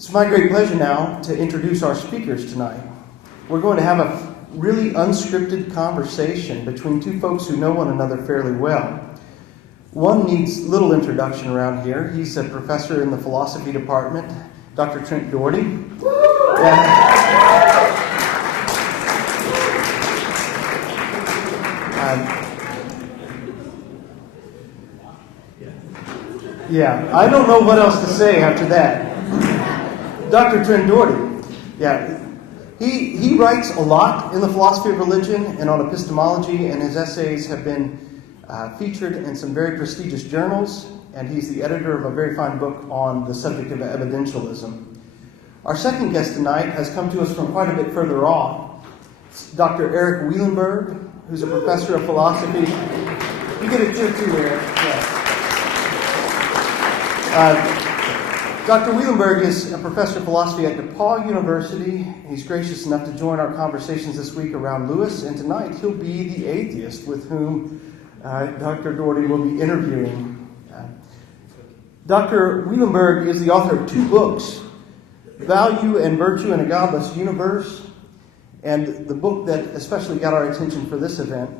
It's my great pleasure now to introduce our speakers tonight. We're going to have a really unscripted conversation between two folks who know one another fairly well. One needs little introduction around here. He's a professor in the philosophy department, Dr. Trent Doherty. I don't know what else to say after that. Dr. Trent Doherty, he writes a lot in the philosophy of religion and on epistemology, and his essays have been featured in some very prestigious journals, and he's the editor of a very fine book on the subject of evidentialism. Our second guest tonight has come to us from quite a bit further off. It's Dr. Erik Wielenberg, who's a professor of philosophy. You get a cheer too, Erik. Yeah. Dr. Wielenberg is a professor of philosophy at DePauw University. He's gracious enough to join our conversations this week around Lewis, and tonight he'll be the atheist with whom Dr. Doherty will be interviewing. Dr. Wielenberg is the author of two books, Value and Virtue in a Godless Universe, and the book that especially got our attention for this event,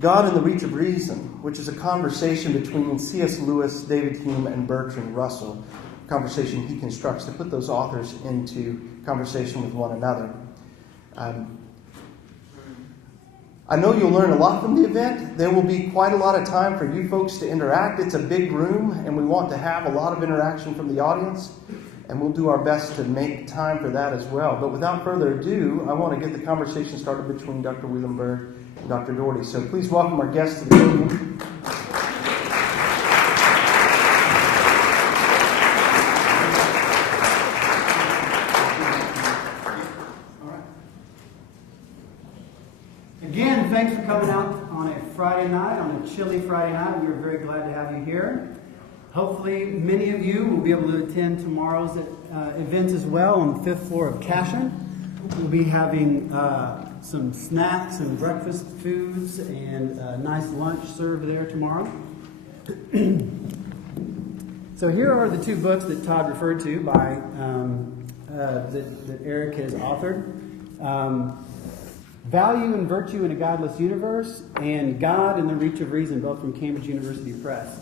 God in the Reach of Reason, which is a conversation between C.S. Lewis, David Hume, and Bertrand Russell, a conversation he constructs to put those authors into conversation with one another. I know you'll learn a lot from the event. There will be quite a lot of time for you folks to interact. It's a big room, and we want to have a lot of interaction from the audience, and we'll do our best to make time for that as well. But without further ado, I want to get the conversation started between Dr. Wielenberg and Dr. Doherty. So please welcome our guests to the podium. Again, thanks for coming out on a Friday night, on a chilly Friday night. We're very glad to have you here. Hopefully, many of you will be able to attend tomorrow's events as well on the 5th floor of Cashin. We'll be having some snacks and breakfast foods and a nice lunch served there tomorrow. So here are the two books that Todd referred to by that Erik has authored. Value and Virtue in a Godless Universe, and God in the Reach of Reason, both from Cambridge University Press.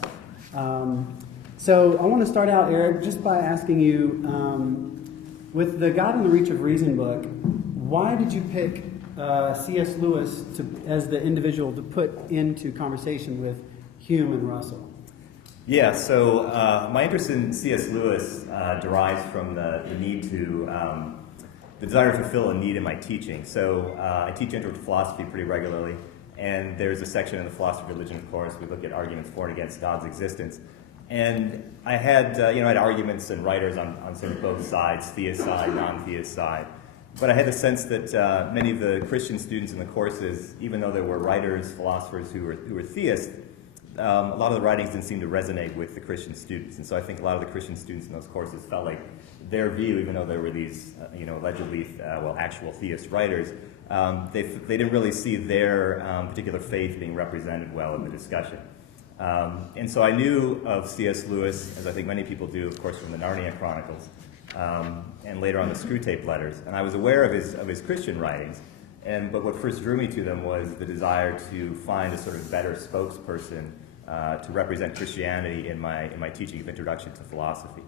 So I want to start out, Erik, just by asking you, with the God in the Reach of Reason book, why did you pick C.S. Lewis as the individual to put into conversation with Hume and Russell? Yeah, so my interest in C.S. Lewis derives from the need to the desire to fulfill a need in my teaching. So I teach intro to philosophy pretty regularly, and there's a section in the philosophy of religion, of course. We look at arguments for and against God's existence. And I had, I had arguments and writers on sort of both sides, theist side, non-theist side. But I had the sense that many of the Christian students in the courses, even though there were writers, philosophers who were theists, a lot of the writings didn't seem to resonate with the Christian students. And so I think a lot of the Christian students in those courses felt like their view, even though there were these, allegedly, actual theist writers, they didn't really see their particular faith being represented well in the discussion. And so I knew of C.S. Lewis, as I think many people do, of course, from the Narnia Chronicles, and later on the Screwtape Letters. And I was aware of his Christian writings, but what first drew me to them was the desire to find a sort of better spokesperson to represent Christianity in my teaching of Introduction to Philosophy.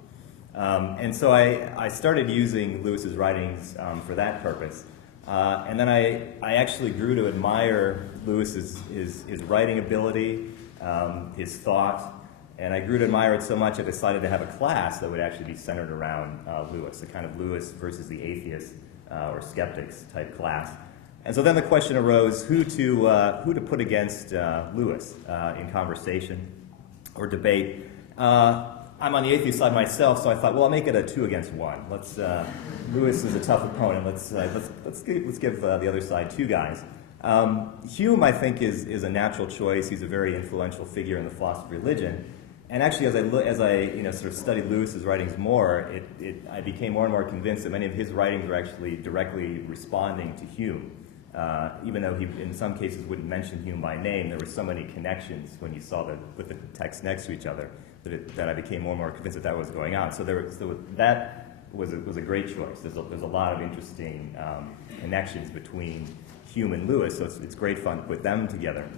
And so I started using Lewis's writings for that purpose. And then I actually grew to admire Lewis's his writing ability, his thought, and I grew to admire it so much I decided to have a class that would actually be centered around Lewis, a kind of Lewis versus the atheists or skeptics type class. And so then the question arose who to put against Lewis in conversation or debate. I'm on the atheist side myself, so I thought, well, I'll make it a 2 against 1. Lewis is a tough opponent. Let's give the other side 2 guys. Hume, I think, is a natural choice. He's a very influential figure in the philosophy of religion. And actually, as I sort of studied Lewis's writings more, I became more and more convinced that many of his writings were actually directly responding to Hume. Even though he, in some cases, wouldn't mention Hume by name, there were so many connections when you saw put the text next to each other that I became more and more convinced that was going on. So that was a great choice. There's a lot of interesting connections between Hume and Lewis, so it's great fun to put them together.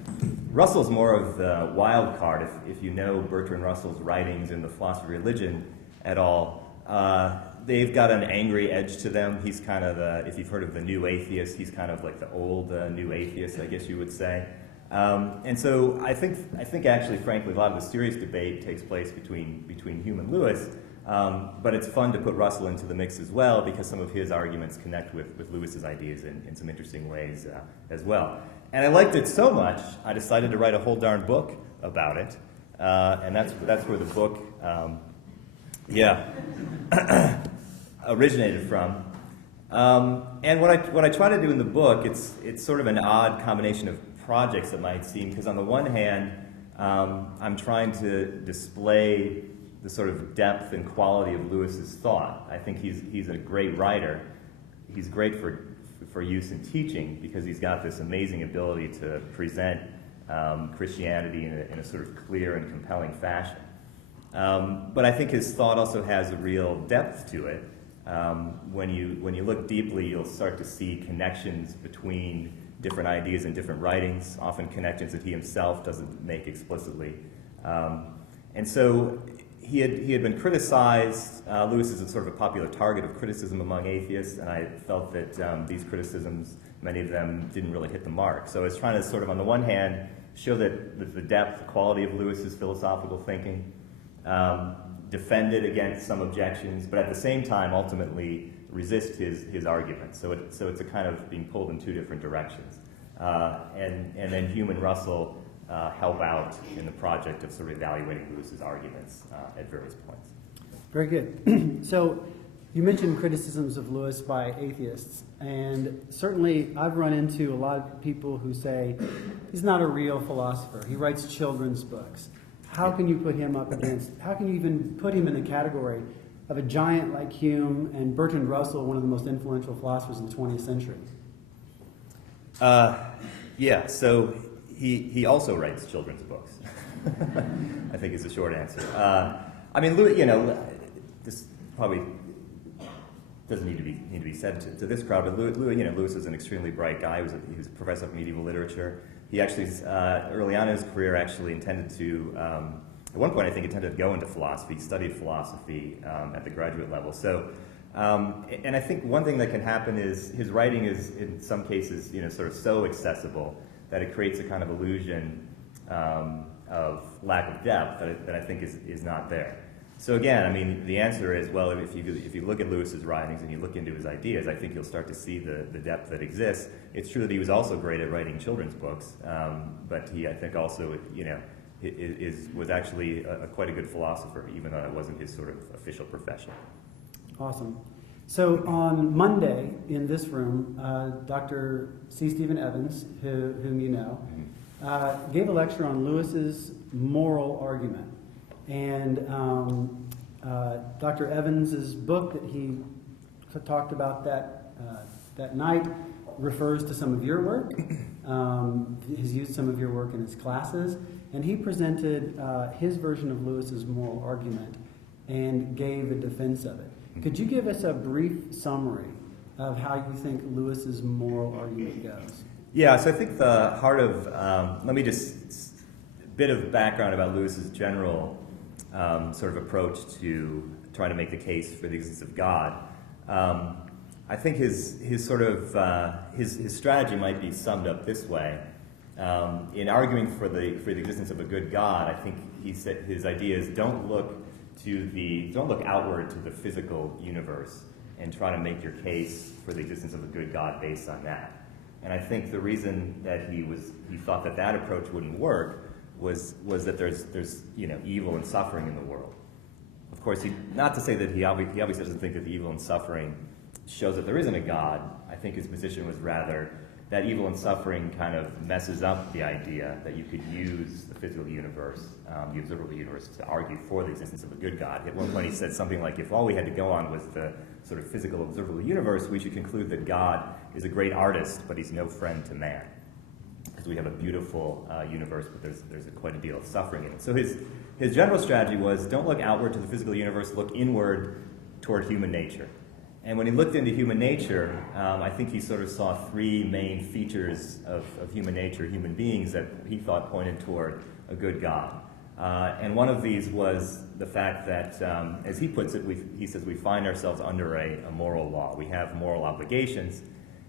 Russell's more of the wild card. If you know Bertrand Russell's writings in the philosophy of religion at all, they've got an angry edge to them. He's kind of if you've heard of the new atheist, he's kind of like the old new atheist, I guess you would say. And so I think actually, frankly, a lot of the serious debate takes place between Hume and Lewis, but it's fun to put Russell into the mix as well because some of his arguments connect with Lewis's ideas in some interesting ways as well. And I liked it so much, I decided to write a whole darn book about it, and that's where the book, originated from. And what I try to do in the book, it's sort of an odd combination of projects that might seem, because on the one hand, I'm trying to display the sort of depth and quality of Lewis's thought. I think he's a great writer. He's great for use in teaching because he's got this amazing ability to present Christianity in a sort of clear and compelling fashion. But I think his thought also has a real depth to it. When you look deeply, you'll start to see connections between different ideas and different writings, often connections that he himself doesn't make explicitly. And so he had been criticized. Lewis is a sort of a popular target of criticism among atheists, and I felt that these criticisms, many of them, didn't really hit the mark. So I was trying to sort of, on the one hand, show that the depth, the quality of Lewis's philosophical thinking, defend it against some objections, but at the same time, ultimately resist his arguments. So it's a kind of being pulled in two different directions. And then Hume and Russell help out in the project of sort of evaluating Lewis's arguments at various points. Very good. So you mentioned criticisms of Lewis by atheists, and certainly I've run into a lot of people who say he's not a real philosopher. He writes children's books. How can you put him up against, how can you even put him in the category of a giant like Hume and Bertrand Russell, one of the most influential philosophers in the 20th century? So he also writes children's books. I think is the short answer. I mean, Lewis, this probably doesn't need to be said to this crowd, but Lewis is an extremely bright guy. He was a professor of medieval literature. He actually, early on in his career, actually intended to, at one point I think intended to go into philosophy, studied philosophy at the graduate level. So, and I think one thing that can happen is his writing is, in some cases, sort of so accessible that it creates a kind of illusion of lack of depth that I think is not there. So again, I mean, the answer is, well, if you look at Lewis's writings and you look into his ideas, I think you'll start to see the depth that exists. It's true that he was also great at writing children's books, but he, I think, also, was actually quite a good philosopher, even though it wasn't his sort of official profession. Awesome. So on Monday in this room, Dr. C. Stephen Evans, whom you know, gave a lecture on Lewis's moral argument. And Dr. Evans's book that he talked about that night refers to some of your work. He's used some of your work in his classes, and he presented his version of Lewis's moral argument and gave a defense of it. Could you give us a brief summary of how you think Lewis's moral argument goes? Yeah, so I think the heart of, let me just, a bit of background about Lewis's general sort of approach to trying to make the case for the existence of God. I think his sort of his strategy might be summed up this way. In arguing for the existence of a good God, I think he said his idea is don't look outward to the physical universe and try to make your case for the existence of a good God based on that. And I think the reason that he thought that approach wouldn't work was that there's evil and suffering in the world. Of course, not to say that he obviously doesn't think that the evil and suffering shows that there isn't a God. I think his position was rather that evil and suffering kind of messes up the idea that you could use the physical universe, the observable universe, to argue for the existence of a good God. At one point he said something like, if all we had to go on was the sort of physical observable universe, we should conclude that God is a great artist, but he's no friend to man. Because we have a beautiful universe, but there's quite a deal of suffering in it. So his general strategy was, don't look outward to the physical universe, look inward toward human nature. And when he looked into human nature, I think he sort of saw three main features of human nature, human beings, that he thought pointed toward a good God. And one of these was the fact that, as he puts it, he says we find ourselves under a moral law. We have moral obligations.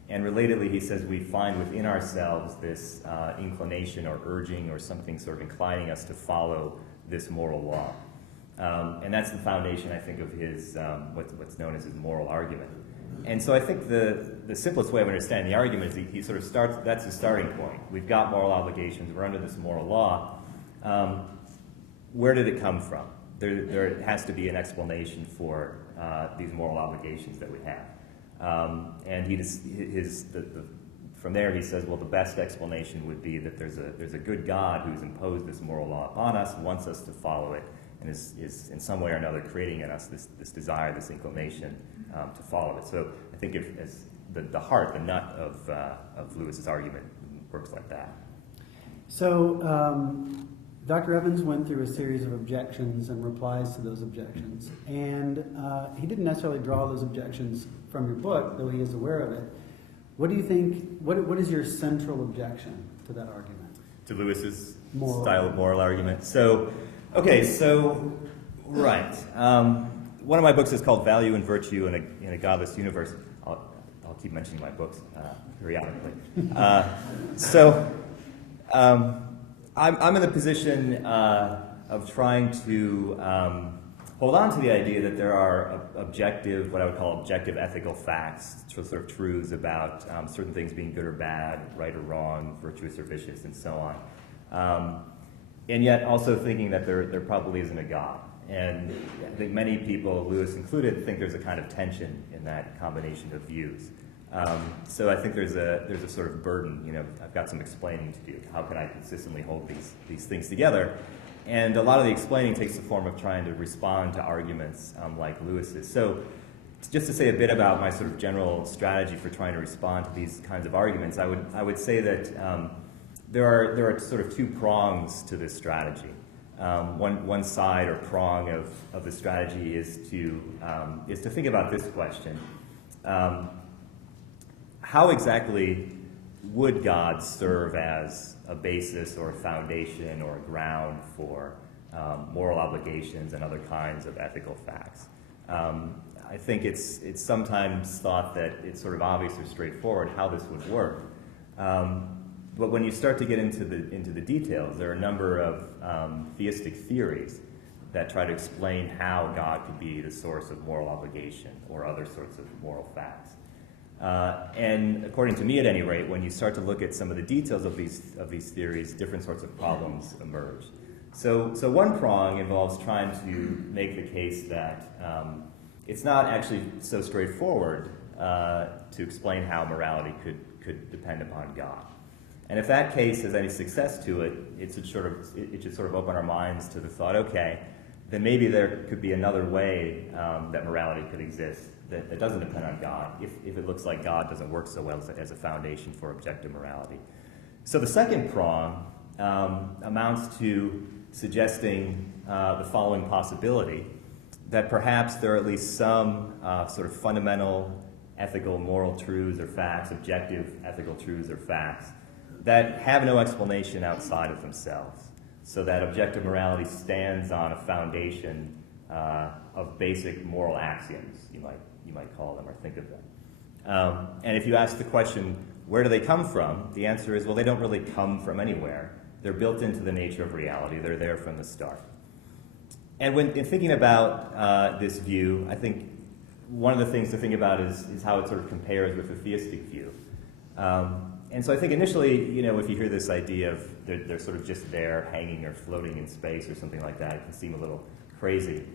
And relatedly, he says we find within ourselves this inclination or urging or something sort of inclining us to follow this moral law. And that's the foundation, I think, of his what's known as his moral argument. And so I think the simplest way of understanding the argument is he sort of starts, that's the starting point. We've got moral obligations, we're under this moral law. Where did it come from? There has to be an explanation for these moral obligations that we have. And from there he says, well, the best explanation would be that there's a good God who's imposed this moral law upon us, wants us to follow it, and is in some way or another creating in us this desire, this inclination to follow it. So I think as the heart, the nut of Lewis's argument works like that. So Dr. Evans went through a series of objections and replies to those objections. And he didn't necessarily draw those objections from your book, though he is aware of it. What do you think, what is your central objection to that argument? To Lewis's Moral. style of moral argument. Right. One of my books is called Value and Virtue in a Godless Universe. I'll keep mentioning my books periodically. I'm in the position of trying to hold on to the idea that there are objective, what I would call objective ethical facts, sort of truths about certain things being good or bad, right or wrong, virtuous or vicious, and so on. And yet also thinking that there probably isn't a God. And I think many people, Lewis included, think there's a kind of tension in that combination of views. So I think there's a sort of burden. I've got some explaining to do. How can I consistently hold these things together? And a lot of the explaining takes the form of trying to respond to arguments like Lewis's. So just to say a bit about my sort of general strategy for trying to respond to these kinds of arguments, I would say that there are sort of two prongs to this strategy. One side or prong of the strategy is to think about this question. How exactly would God serve as a basis or a foundation or a ground for moral obligations and other kinds of ethical facts? I think it's sometimes thought that it's sort of obvious or straightforward how this would work. But when you start to get into the details, there are a number of theistic theories that try to explain how God could be the source of moral obligation or other sorts of moral facts. And according to me, at any rate, when you start to look at some of the details of these theories, different sorts of problems emerge. So one prong involves trying to make the case that it's not actually so straightforward to explain how morality could depend upon God. And if that case has any success to it, it should sort of open our minds to the thought, okay, then maybe there could be another way that morality could exist that doesn't depend on God, if it looks like God doesn't work so well as a foundation for objective morality. So the second prong amounts to suggesting the following possibility, that perhaps there are at least some sort of fundamental ethical moral truths or facts, objective ethical truths or facts, that have no explanation outside of themselves, so that objective morality stands on a foundation of basic moral axioms, you might call them or think of them. And if you ask the question, where do they come from? The answer is, well, they don't really come from anywhere. They're built into the nature of reality. They're there from the start. And in thinking about this view, I think one of the things to think about is how it sort of compares with the theistic view. And so I think initially, if you hear this idea of they're sort of just there hanging or floating in space or something like that, it can seem a little crazy.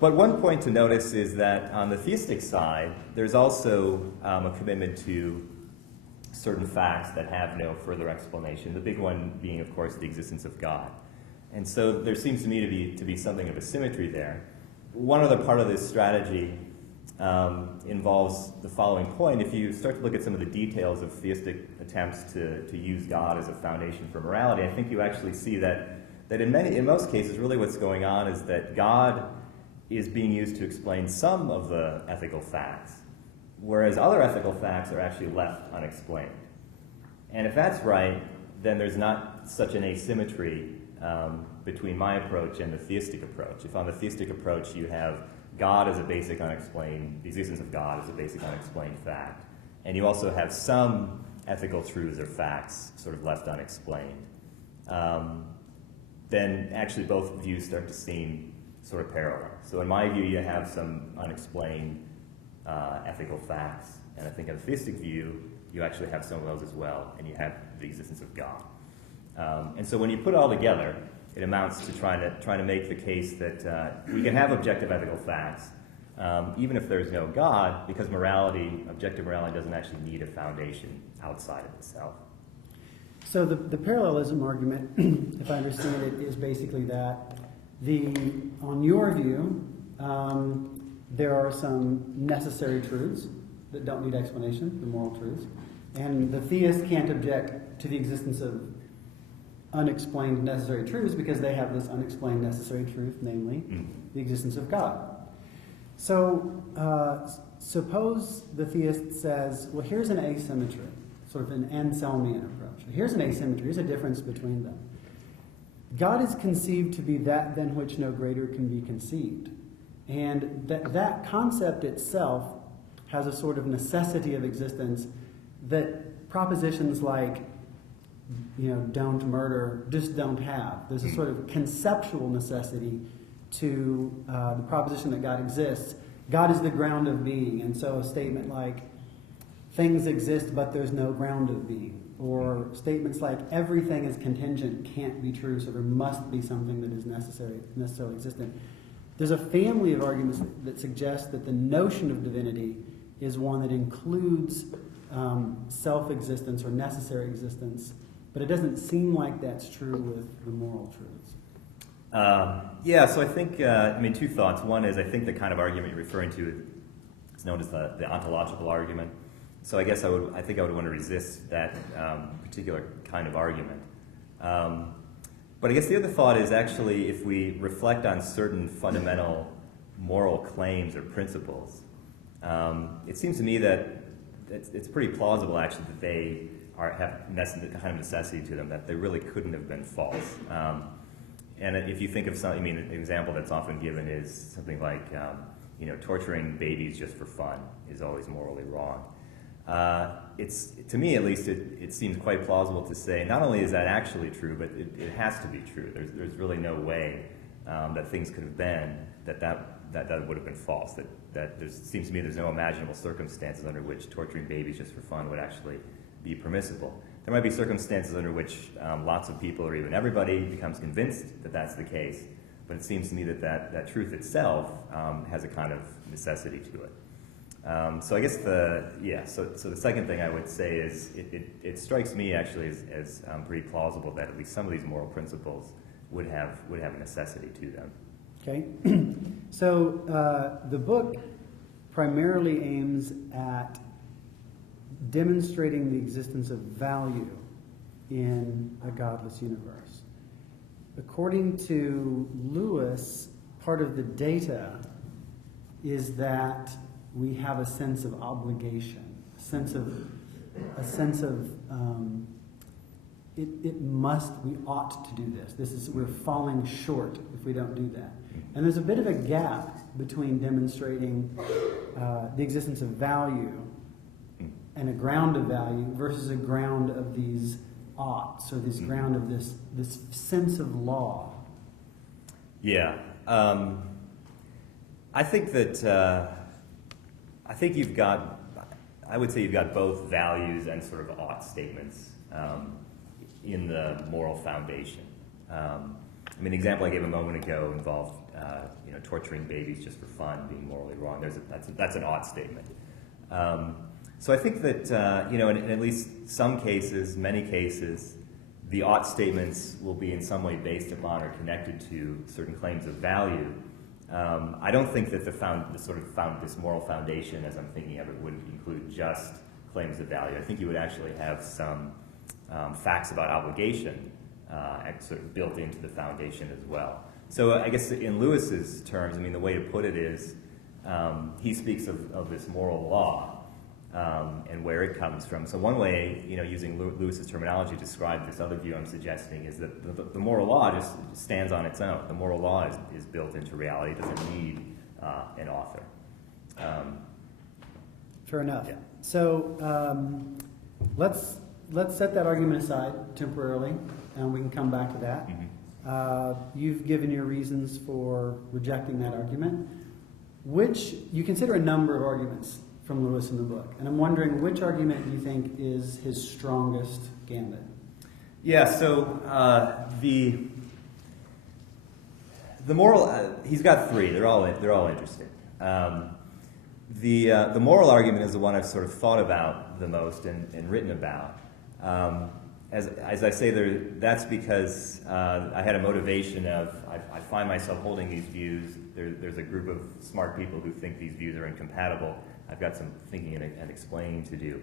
But one point to notice is that on the theistic side, there's also a commitment to certain facts that have no further explanation, the big one being, of course, the existence of God. And so there seems to me to be something of a symmetry there. One other part of this strategy involves the following point. If you start to look at some of the details of theistic attempts to use God as a foundation for morality, I think you actually see that in most cases, really what's going on is that God is being used to explain some of the ethical facts, whereas other ethical facts are actually left unexplained. And if that's right, then there's not such an asymmetry between my approach and the theistic approach. If on the theistic approach you have God as a basic unexplained, the existence of God as a basic unexplained fact, and you also have some ethical truths or facts sort of left unexplained, then actually both views start to seem sort of parallel. So in my view, you have some unexplained ethical facts, and I think in a theistic view, you actually have some of those as well, and you have the existence of God. And so when you put it all together, it amounts to trying to make the case that we can have objective ethical facts, even if there's no God, because objective morality doesn't actually need a foundation outside of itself. So the parallelism argument, if I understand it, is basically that on your view, there are some necessary truths that don't need explanation, the moral truths, and the theist can't object to the existence of unexplained necessary truths because they have this unexplained necessary truth, namely the existence of God. So suppose the theist says, well, here's an asymmetry, sort of an Anselmian approach. Here's an asymmetry, here's a difference between them. God is conceived to be that than which no greater can be conceived. And that concept itself has a sort of necessity of existence that propositions like, don't murder, just don't have. There's a sort of conceptual necessity to the proposition that God exists. God is the ground of being, and so a statement like, things exist but there's no ground of being, or statements like, everything is contingent can't be true, so there must be something that is necessarily existent. There's a family of arguments that suggest that the notion of divinity is one that includes self-existence or necessary existence, but it doesn't seem like that's true with the moral truths. So I think, two thoughts. One is I think the kind of argument you're referring to is known as the ontological argument. So I guess I think I would want to resist that particular kind of argument. But I guess the other thought is actually if we reflect on certain fundamental moral claims or principles, it seems to me that it's pretty plausible actually that they have kind of necessity to them, that they really couldn't have been false. And if you think of something, an example that's often given is something like, torturing babies just for fun is always morally wrong. To me at least, it seems quite plausible to say not only is that actually true, but it has to be true. There's really no way that things could have been that would have been false. Seems to me there's no imaginable circumstances under which torturing babies just for fun would actually be permissible. There might be circumstances under which lots of people or even everybody becomes convinced that that's the case, but it seems to me that truth itself has a kind of necessity to it. So I guess the second thing I would say is it strikes me actually as pretty plausible that at least some of these moral principles would have a necessity to them. Okay, so the book primarily aims at demonstrating the existence of value in a godless universe. According to Lewis, part of the data is that we have a sense of obligation, a sense of we ought to do this. We're falling short if we don't do that. And there's a bit of a gap between demonstrating the existence of value and a ground of value versus a ground of these oughts, or this ground of this sense of law. Yeah. I think you've got, I would say you've got both values and sort of ought statements in the moral foundation. The example I gave a moment ago involved, torturing babies just for fun being morally wrong. That's an ought statement. So I think that, in at least some cases, many cases, the ought statements will be in some way based upon or connected to certain claims of value. I don't think that this moral foundation, as I'm thinking of it, would include just claims of value. I think you would actually have some facts about obligation sort of built into the foundation as well. So I guess in Lewis's terms, I mean, the way to put it is he speaks of this moral law and where it comes from. So one way, using Lewis's terminology to describe this other view I'm suggesting is that the moral law just stands on its own. The moral law is built into reality. It doesn't need an author. Fair enough. Yeah. So let's set that argument aside temporarily, and we can come back to that. Mm-hmm. You've given your reasons for rejecting that argument, which you consider a number of arguments from Lewis in the book, and I'm wondering which argument you think is his strongest gambit. Yeah. So the moral he's got three. They're all interesting. The moral argument is the one I've sort of thought about the most and written about. As I say, that's because I had a motivation of I find myself holding these views. There's a group of smart people who think these views are incompatible. I've got some thinking and explaining to do.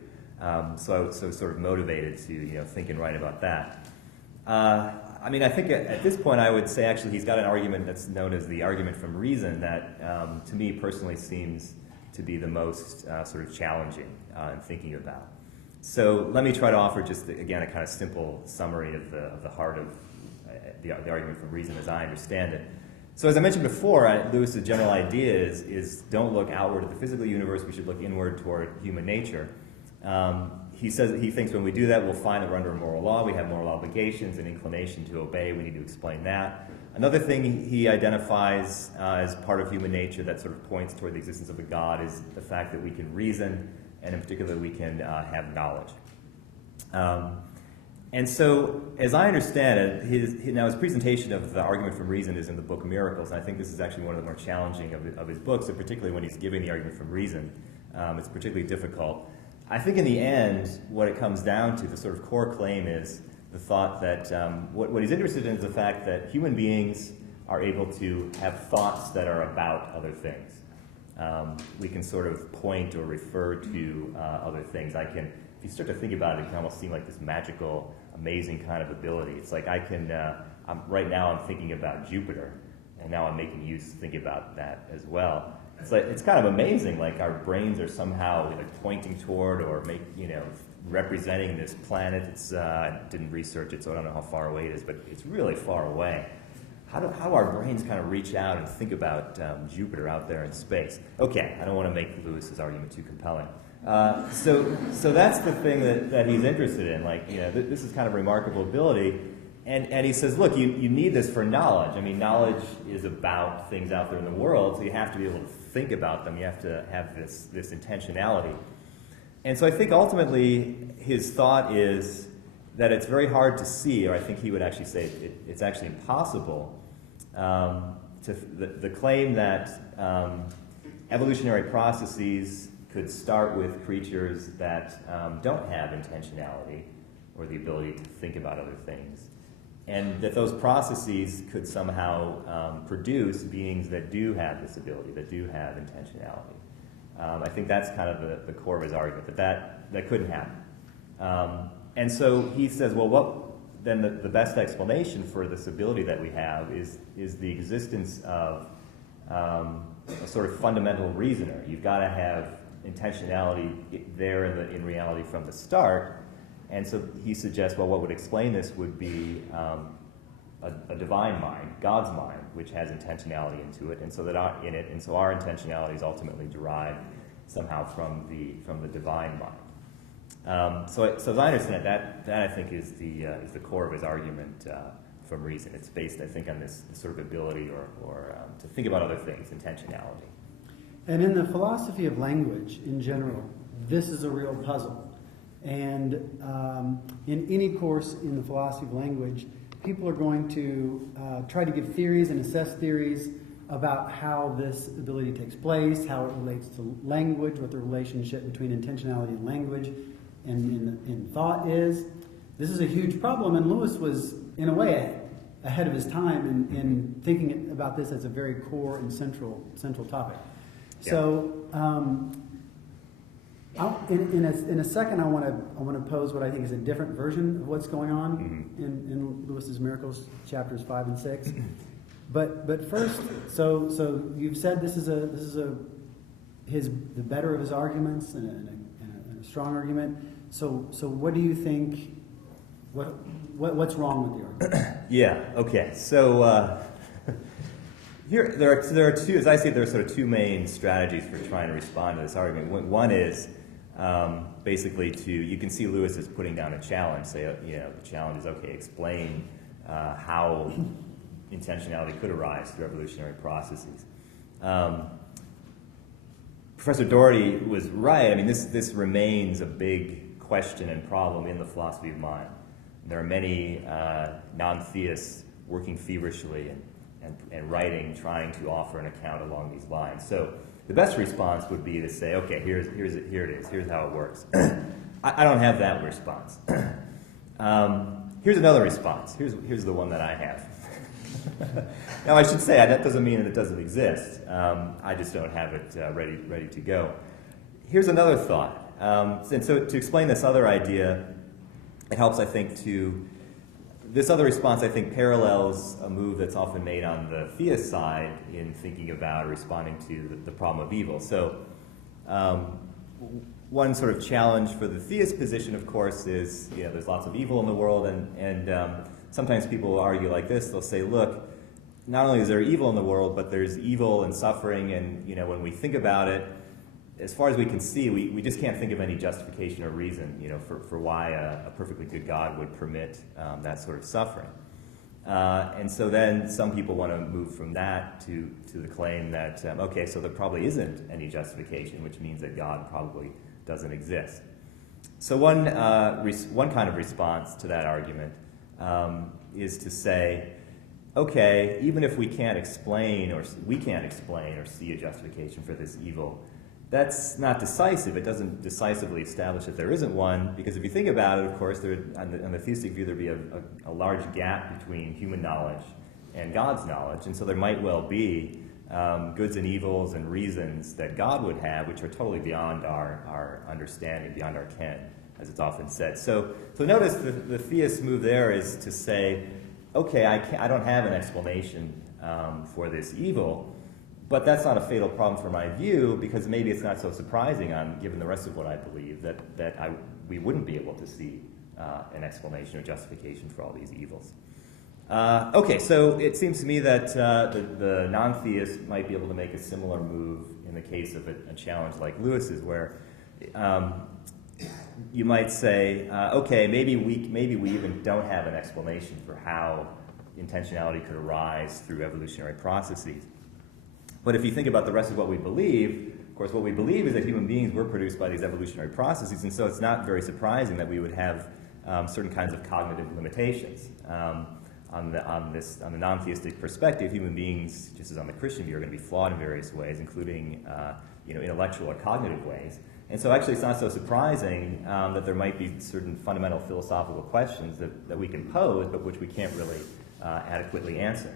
So I was sort of motivated to think and write about that. I mean, I think at this point I would say actually he's got an argument that's known as the argument from reason that to me personally seems to be the most sort of challenging in thinking about. So let me try to offer just, again, a kind of simple summary of the heart of the argument from reason as I understand it. So as I mentioned before, Lewis's general idea is don't look outward at the physical universe, we should look inward toward human nature. He thinks when we do that, we'll find that we're under a moral law, we have moral obligations, an inclination to obey, we need to explain that. Another thing he identifies as part of human nature that sort of points toward the existence of a God is the fact that we can reason, and in particular we can have knowledge. And so, as I understand it, his presentation of the argument from reason is in the book Miracles, and I think this is actually one of the more challenging of his books, and particularly when he's giving the argument from reason, it's particularly difficult. I think in the end, what it comes down to, the sort of core claim is the thought that what he's interested in is the fact that human beings are able to have thoughts that are about other things. We can sort of point or refer to other things. If you start to think about it, it can almost seem like this magical, amazing kind of ability. It's like right now I'm thinking about Jupiter, and now I'm making you think about that as well. It's kind of amazing, like our brains are somehow pointing toward or representing this planet. I didn't research it, so I don't know how far away it is, but it's really far away. How our brains kind of reach out and think about Jupiter out there in space. Okay, I don't want to make Lewis's argument too compelling. So that's the thing that he's interested in. This is kind of remarkable ability. And he says, look, you need this for knowledge. I mean, knowledge is about things out there in the world, so you have to be able to think about them. You have to have this intentionality. And so I think ultimately his thought is that it's very hard to see, or I think he would actually say it's actually impossible, the claim that evolutionary processes could start with creatures that don't have intentionality or the ability to think about other things, and that those processes could somehow produce beings that do have this ability, that do have intentionality. I think that's kind of the core of his argument, that couldn't happen. And so he says, well, then the best explanation for this ability that we have is the existence of a sort of fundamental reasoner. You've got to have intentionality there in reality from the start. And so he suggests, well, what would explain this would be a divine mind, God's mind, which has intentionality into it, and so our intentionality is ultimately derived somehow from the divine mind. So as I understand it, that I think is the core of his argument from reason. It's based, I think, on this sort of ability or to think about other things, intentionality. And in the philosophy of language in general, this is a real puzzle. And in any course in the philosophy of language, people are going to try to give theories and assess theories about how this ability takes place, how it relates to language, what the relationship between intentionality and language and in thought is. This is a huge problem, and Lewis was, in a way, ahead of his time in thinking about this as a very core and central topic. Yeah. So, in a second, I want to pose what I think is a different version of what's going on in Lewis's Miracles, chapters 5 and 6. But first, so you've said this is the better of his arguments and a strong argument. So what do you think? What's wrong with the argument? Yeah. Okay. So here there are two, as I see it, there are sort of two main strategies for trying to respond to this argument. One is basically you can see Lewis as putting down a challenge. Say, the challenge is, okay, explain how intentionality could arise through evolutionary processes. Professor Doherty was right. I mean, this remains a big question and problem in the philosophy of mind. There are many non-theists working feverishly and writing, trying to offer an account along these lines. So the best response would be to say, okay, here it is. Here's how it works. I don't have that response. Here's another response. Here's the one that I have. Now, I should say that doesn't mean that it doesn't exist. I just don't have it ready to go. Here's another thought. And so to explain this other idea, it helps, I think, this other response, I think, parallels a move that's often made on the theist side in thinking about responding to the problem of evil. So one sort of challenge for the theist position, of course, is there's lots of evil in the world, and sometimes people will argue like this. They'll say, look, not only is there evil in the world, but there's evil and suffering, and when we think about it, as far as we can see, we just can't think of any justification or reason, for why a perfectly good God would permit that sort of suffering. And so then some people want to move from that to the claim that, okay, so there probably isn't any justification, which means that God probably doesn't exist. So one kind of response to that argument is to say, okay, even if we can't explain or see a justification for this evil, that's not decisive. It doesn't decisively establish that there isn't one, because if you think about it, of course, on the theistic view, there'd be a large gap between human knowledge and God's knowledge, and so there might well be goods and evils and reasons that God would have, which are totally beyond our understanding, beyond our ken, as it's often said. So notice the theist move there is to say, okay, I don't have an explanation for this evil, but that's not a fatal problem for my view, because maybe it's not so surprising, given the rest of what I believe, that we wouldn't be able to see an explanation or justification for all these evils. Okay, so it seems to me that the non-theist might be able to make a similar move in the case of a challenge like Lewis's, where you might say, okay, maybe we even don't have an explanation for how intentionality could arise through evolutionary processes. But if you think about the rest of what we believe, of course, what we believe is that human beings were produced by these evolutionary processes, and so it's not very surprising that we would have certain kinds of cognitive limitations. On the non-theistic perspective, human beings, just as on the Christian view, are going to be flawed in various ways, including intellectual or cognitive ways. And so actually it's not so surprising that there might be certain fundamental philosophical questions that we can pose, but which we can't really adequately answer.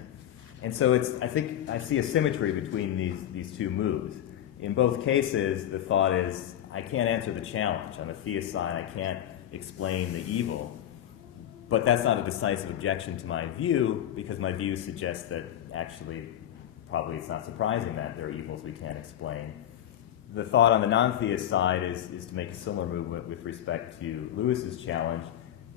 And so I think I see a symmetry between these two moves. In both cases, the thought is, I can't answer the challenge. On the theist side, I can't explain the evil. But that's not a decisive objection to my view, because my view suggests that actually probably it's not surprising that there are evils we can't explain. The thought on the non-theist side is to make a similar movement with respect to Lewis's challenge.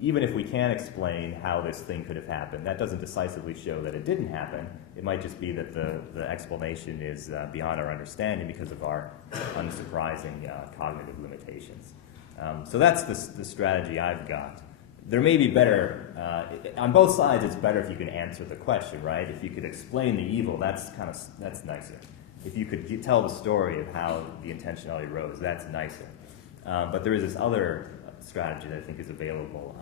Even if we can't explain how this thing could have happened, that doesn't decisively show that it didn't happen. It might just be that the explanation is beyond our understanding because of our unsurprising cognitive limitations. So that's the strategy I've got. There may be better, on both sides it's better if you can answer the question, right? If you could explain the evil, that's nicer. If you could tell the story of how the intentionality arose, that's nicer. But there is this other strategy that I think is available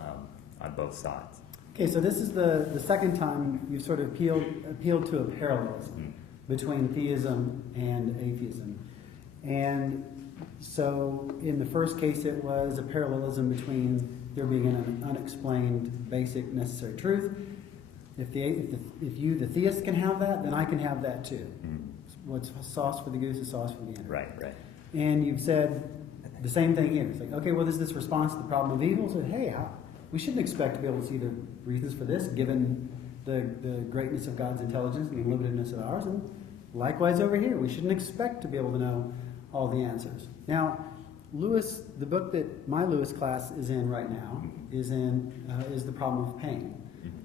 on both sides. Okay, so this is the second time you've sort of appealed to a parallelism between theism and atheism. And so in the first case it was a parallelism between there being an unexplained basic necessary truth. If you, the theist, can have that, then I can have that too. What's sauce for the goose is sauce for the gander. Right. And you've said the same thing here. It's like, okay, well, there's this response to the problem of evil. So, hey, we shouldn't expect to be able to see the reasons for this, given the greatness of God's intelligence and the limitedness of ours. And likewise over here, we shouldn't expect to be able to know all the answers. Now, Lewis, the book that my Lewis class is in right now is The Problem of Pain,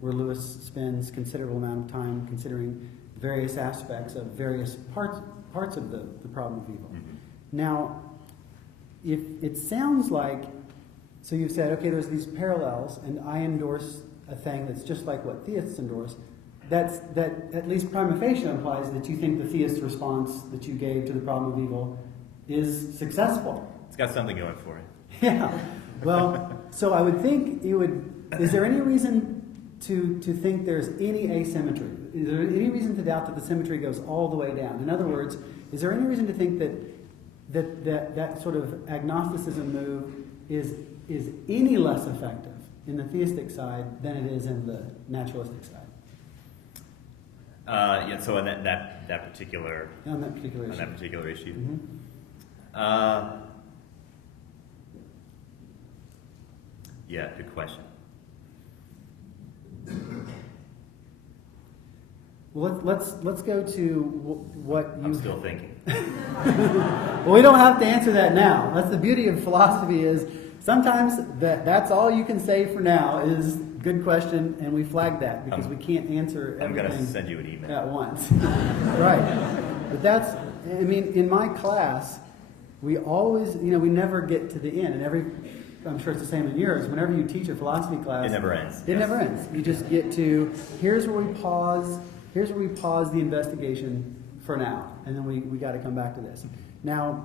where Lewis spends considerable amount of time considering various aspects of various parts of the problem of evil. Now, if it sounds like, so you've said, okay, there's these parallels, and I endorse a thing that's just like what theists endorse, that at least prima facie implies that you think the theist response that you gave to the problem of evil is successful. It's got something going for it. Yeah. Well, so I would think you would. Is there any reason to think there's any asymmetry? Is there any reason to doubt that the symmetry goes all the way down? In other words, is there any reason to think that sort of agnosticism move is any less effective in the theistic side than it is in the naturalistic side? Yeah. So on that particular issue. Yeah, good question. Well, let's go to what you. I'm still thinking. Well, we don't have to answer that now. That's the beauty of philosophy is sometimes that's all you can say for now is good question, and we flag that because we can't answer everything. I'm going to send you an email at once. Right. But that's, I mean, in my class, we always, we never get to the end. And I'm sure it's the same in yours. Whenever you teach a philosophy class, it never ends. It never ends. You just get to, here's where we pause the investigation for now. And then we got to come back to this. Now,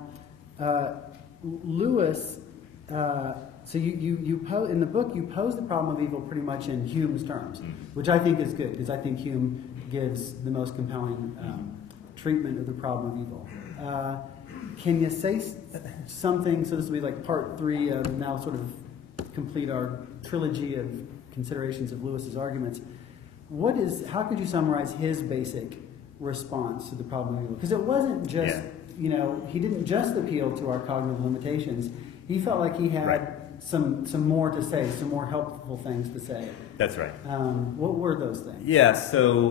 Lewis, so you in the book, you pose the problem of evil pretty much in Hume's terms, which I think is good, because I think Hume gives the most compelling treatment of the problem of evil. Can you say something, so this will be like part 3 of now sort of complete our trilogy of considerations of Lewis's arguments. How could you summarize his basic response to the problem of evil? Because it wasn't just, he didn't just appeal to our cognitive limitations. He felt like he had some more to say, some more helpful things to say. That's right. What were those things? Yeah, so,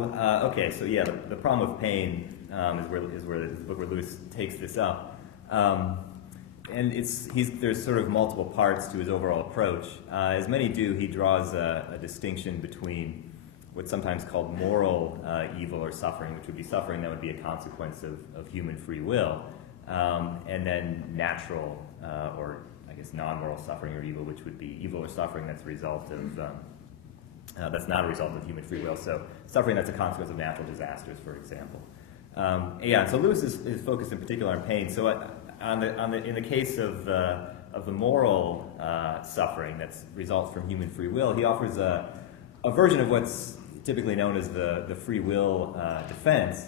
the problem of pain is where the book where Lewis takes this up. And there's sort of multiple parts to his overall approach. As many do, he draws a distinction between what's sometimes called moral evil or suffering, which would be suffering that would be a consequence of human free will, and then natural or I guess non-moral suffering or evil, which would be evil or suffering that's a result of that's not a result of human free will. So suffering that's a consequence of natural disasters, for example. So Lewis is focused in particular on pain. So in the case of the moral suffering that results from human free will, he offers a version of what's typically known as the free will defense.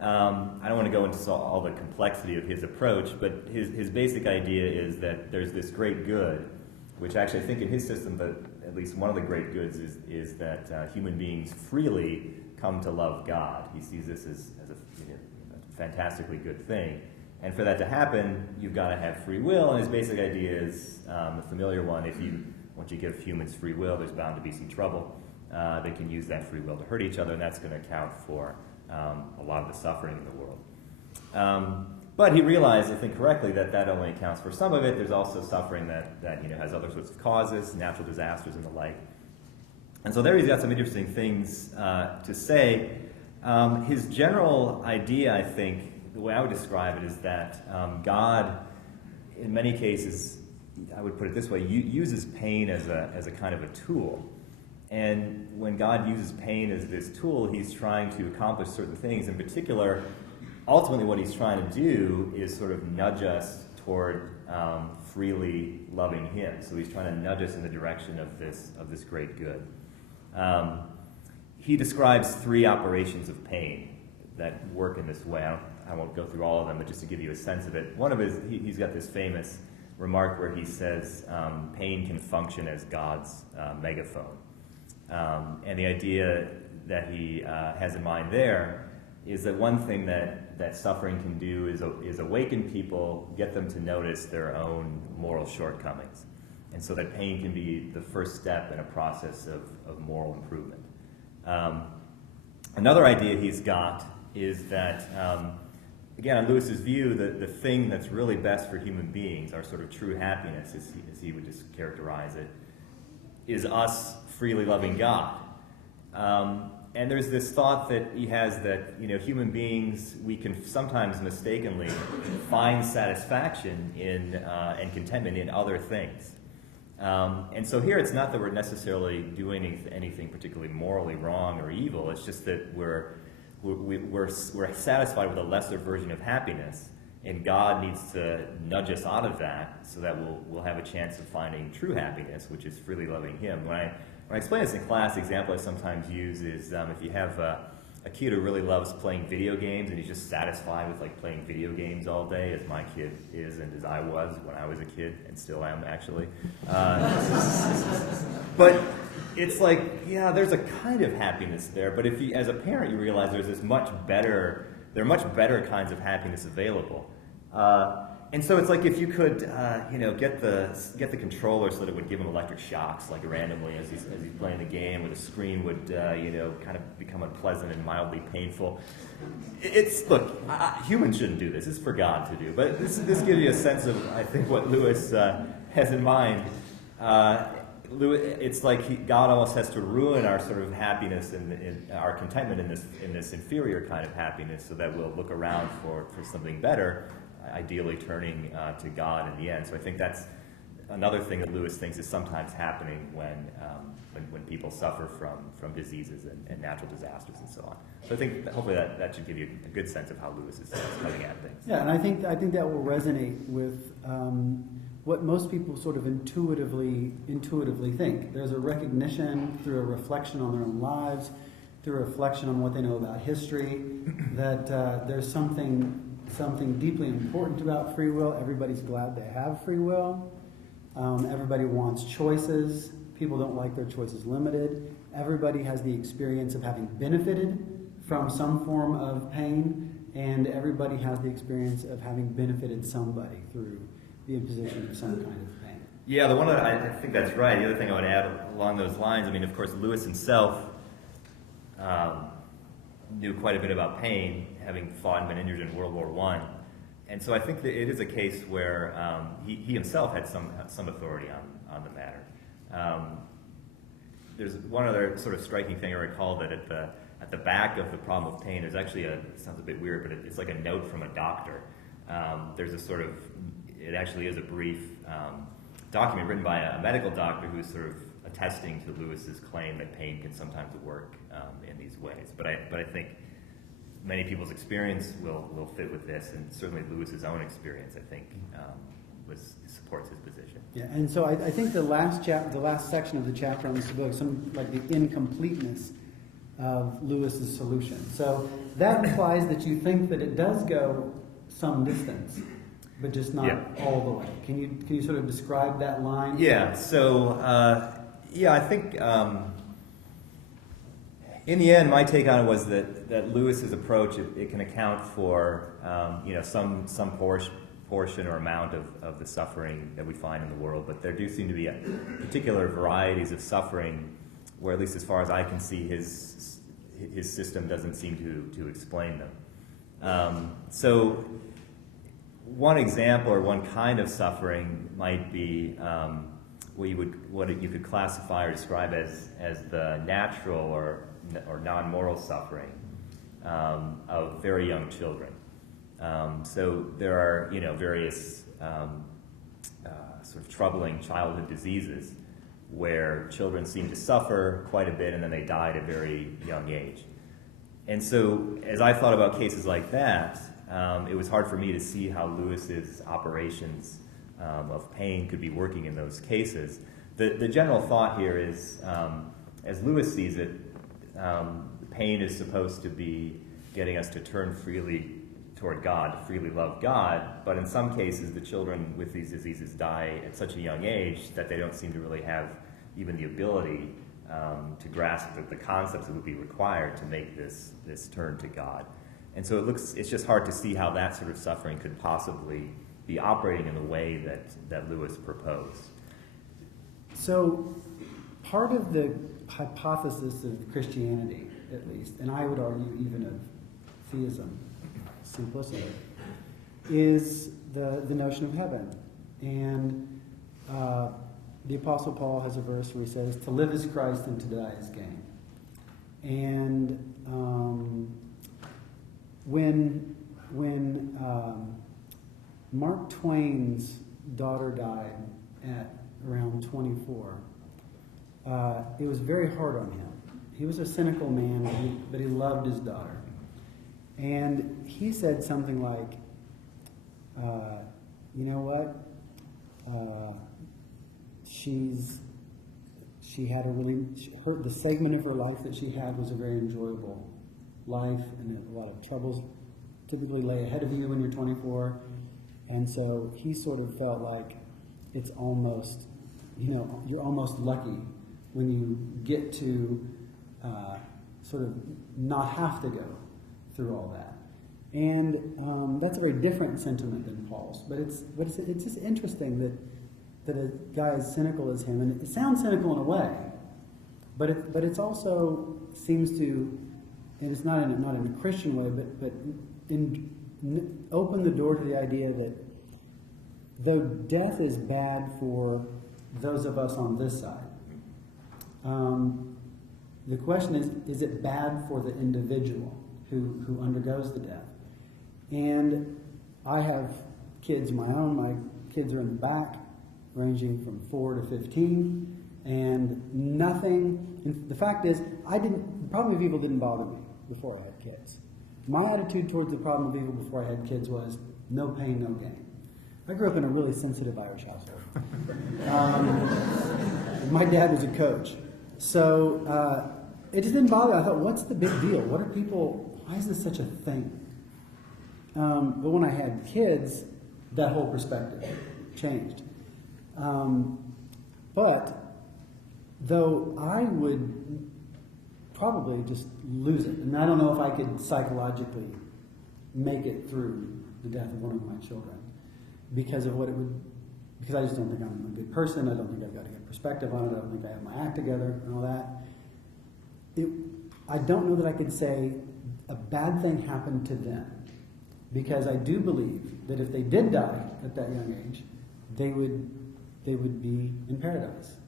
I don't want to go into all the complexity of his approach, but his basic idea is that there's this great good, which actually I think in his system, but at least one of the great goods is that human beings freely come to love God. He sees this as a fantastically good thing. And for that to happen, you've got to have free will. And his basic idea is the familiar one. Once you give humans free will, there's bound to be some trouble. They can use that free will to hurt each other, and that's going to account for a lot of the suffering in the world. But he realized, I think correctly, that only accounts for some of it. There's also suffering that has other sorts of causes, natural disasters and the like. And so there he's got some interesting things to say. His general idea, I think, the way I would describe it is that God, in many cases, I would put it this way, uses pain as a kind of a tool. And when God uses pain as this tool, he's trying to accomplish certain things. In particular, ultimately what he's trying to do is sort of nudge us toward freely loving him. So he's trying to nudge us in the direction of this great good. He describes 3 operations of pain that work in this way. I won't go through all of them, but just to give you a sense of it. One of he's got this famous remark where he says pain can function as God's megaphone. And the idea that he has in mind there is that one thing that suffering can do is awaken people, get them to notice their own moral shortcomings. And so that pain can be the first step in a process of moral improvement. Another idea he's got is that, again, on Lewis's view, the thing that's really best for human beings, our sort of true happiness, as he would just characterize it, is us freely loving God. And there's this thought that he has that, human beings, we can sometimes mistakenly find satisfaction in and contentment in other things. And so here it's not that we're necessarily doing anything particularly morally wrong or evil. It's just that we're satisfied with a lesser version of happiness, and God needs to nudge us out of that so that we'll have a chance of finding true happiness, which is freely loving Him. When I explain this in class, the example I sometimes use is if you have a kid who really loves playing video games and he's just satisfied with playing video games all day, as my kid is and as I was when I was a kid, and still am actually. But it's there's a kind of happiness there, but if you, as a parent, you realize there are much better kinds of happiness available. And so it's if you could, get the controller so that it would give him electric shocks, randomly as he's playing the game, or the screen would, kind of become unpleasant and mildly painful. Look, humans shouldn't do this. It's for God to do. But this gives you a sense of, I think, what Lewis has in mind. It's God almost has to ruin our sort of happiness and our contentment in this inferior kind of happiness, so that we'll look around for something better, ideally turning to God in the end. So I think that's another thing that Lewis thinks is sometimes happening when people suffer from diseases and natural disasters and so on. So I think hopefully that should give you a good sense of how Lewis is coming at things. Yeah, and I think that will resonate with what most people sort of intuitively think. There's a recognition through a reflection on their own lives, through a reflection on what they know about history, that there's something deeply important about free will. Everybody's glad they have free will. Everybody wants choices. People don't like their choices limited. Everybody has the experience of having benefited from some form of pain, and everybody has the experience of having benefited somebody through the imposition of some kind of pain. Yeah, the one that I think that's right. The other thing I would add along those lines, of course, Lewis himself knew quite a bit about pain, having fought and been injured in World War I. And so I think that it is a case where he himself had some authority on the matter. There's one other sort of striking thing I recall, that at the back of the problem of pain, there's actually it sounds a bit weird, but it's like a note from a doctor. There's a sort of, it actually is a brief document written by a medical doctor who's sort of attesting to Lewis's claim that pain can sometimes work in these ways. But I think many people's experience will fit with this, and certainly Lewis's own experience, I think, supports his position. Yeah, and so I think the last section of the chapter on this book, the incompleteness of Lewis's solution. So that implies that you think that it does go some distance, but just not all the way. Can you sort of describe that line? Yeah. So I think in the end, my take on it was that Lewis's approach, it can account for some portion or amount of the suffering that we find in the world, but there do seem to be particular varieties of suffering where, at least as far as I can see, his system doesn't seem to explain them. So one example or one kind of suffering might be what you could classify or describe as the natural or non-moral suffering of very young children. So there are various sort of troubling childhood diseases where children seem to suffer quite a bit and then they die at a very young age. And so as I thought about cases like that, it was hard for me to see how Lewis's operations of pain could be working in those cases. The general thought here is, as Lewis sees it, pain is supposed to be getting us to turn freely toward God, to freely love God, but in some cases the children with these diseases die at such a young age that they don't seem to really have even the ability to grasp the concepts that would be required to make this turn to God. And so it's just hard to see how that sort of suffering could possibly be operating in the way that Lewis proposed. So part of the hypothesis of Christianity, at least, and I would argue even of theism, simplicity, is the notion of heaven. And the Apostle Paul has a verse where he says, "To live is Christ and to die is gain." And when Mark Twain's daughter died at around 24, it was very hard on him. He was a cynical man, but he loved his daughter. And he said something like, you know what? The segment of her life that she had was a very enjoyable life, and a lot of troubles typically lay ahead of you when you're 24. And so he sort of felt like it's almost, you're almost lucky when you get to sort of not have to go through all that. And that's a very different sentiment than Paul's. But it's just interesting that a guy as cynical as him, and it sounds cynical in a way, but it's also seems to, and it's not in a Christian way, but open the door to the idea that though death is bad for those of us on this side, the question is it bad for the individual who undergoes the death? And I have kids of my own. My kids are in the back, ranging from 4 to 15, and the fact is, the problem of evil didn't bother me before I had kids. My attitude towards the problem of evil before I had kids was no pain, no gain. I grew up in a really sensitive Irish household. My dad was a coach. So it just didn't bother me. I thought, what's the big deal? Why is this such a thing? But when I had kids, that whole perspective changed. But though I would probably just lose it, and I don't know if I could psychologically make it through the death of one of my children because I just don't think I'm a good person. I don't think I've got a good perspective on it. I don't think I have my act together and all that. I don't know that I could say a bad thing happened to them, because I do believe that if they did die at that young age, they would be in paradise.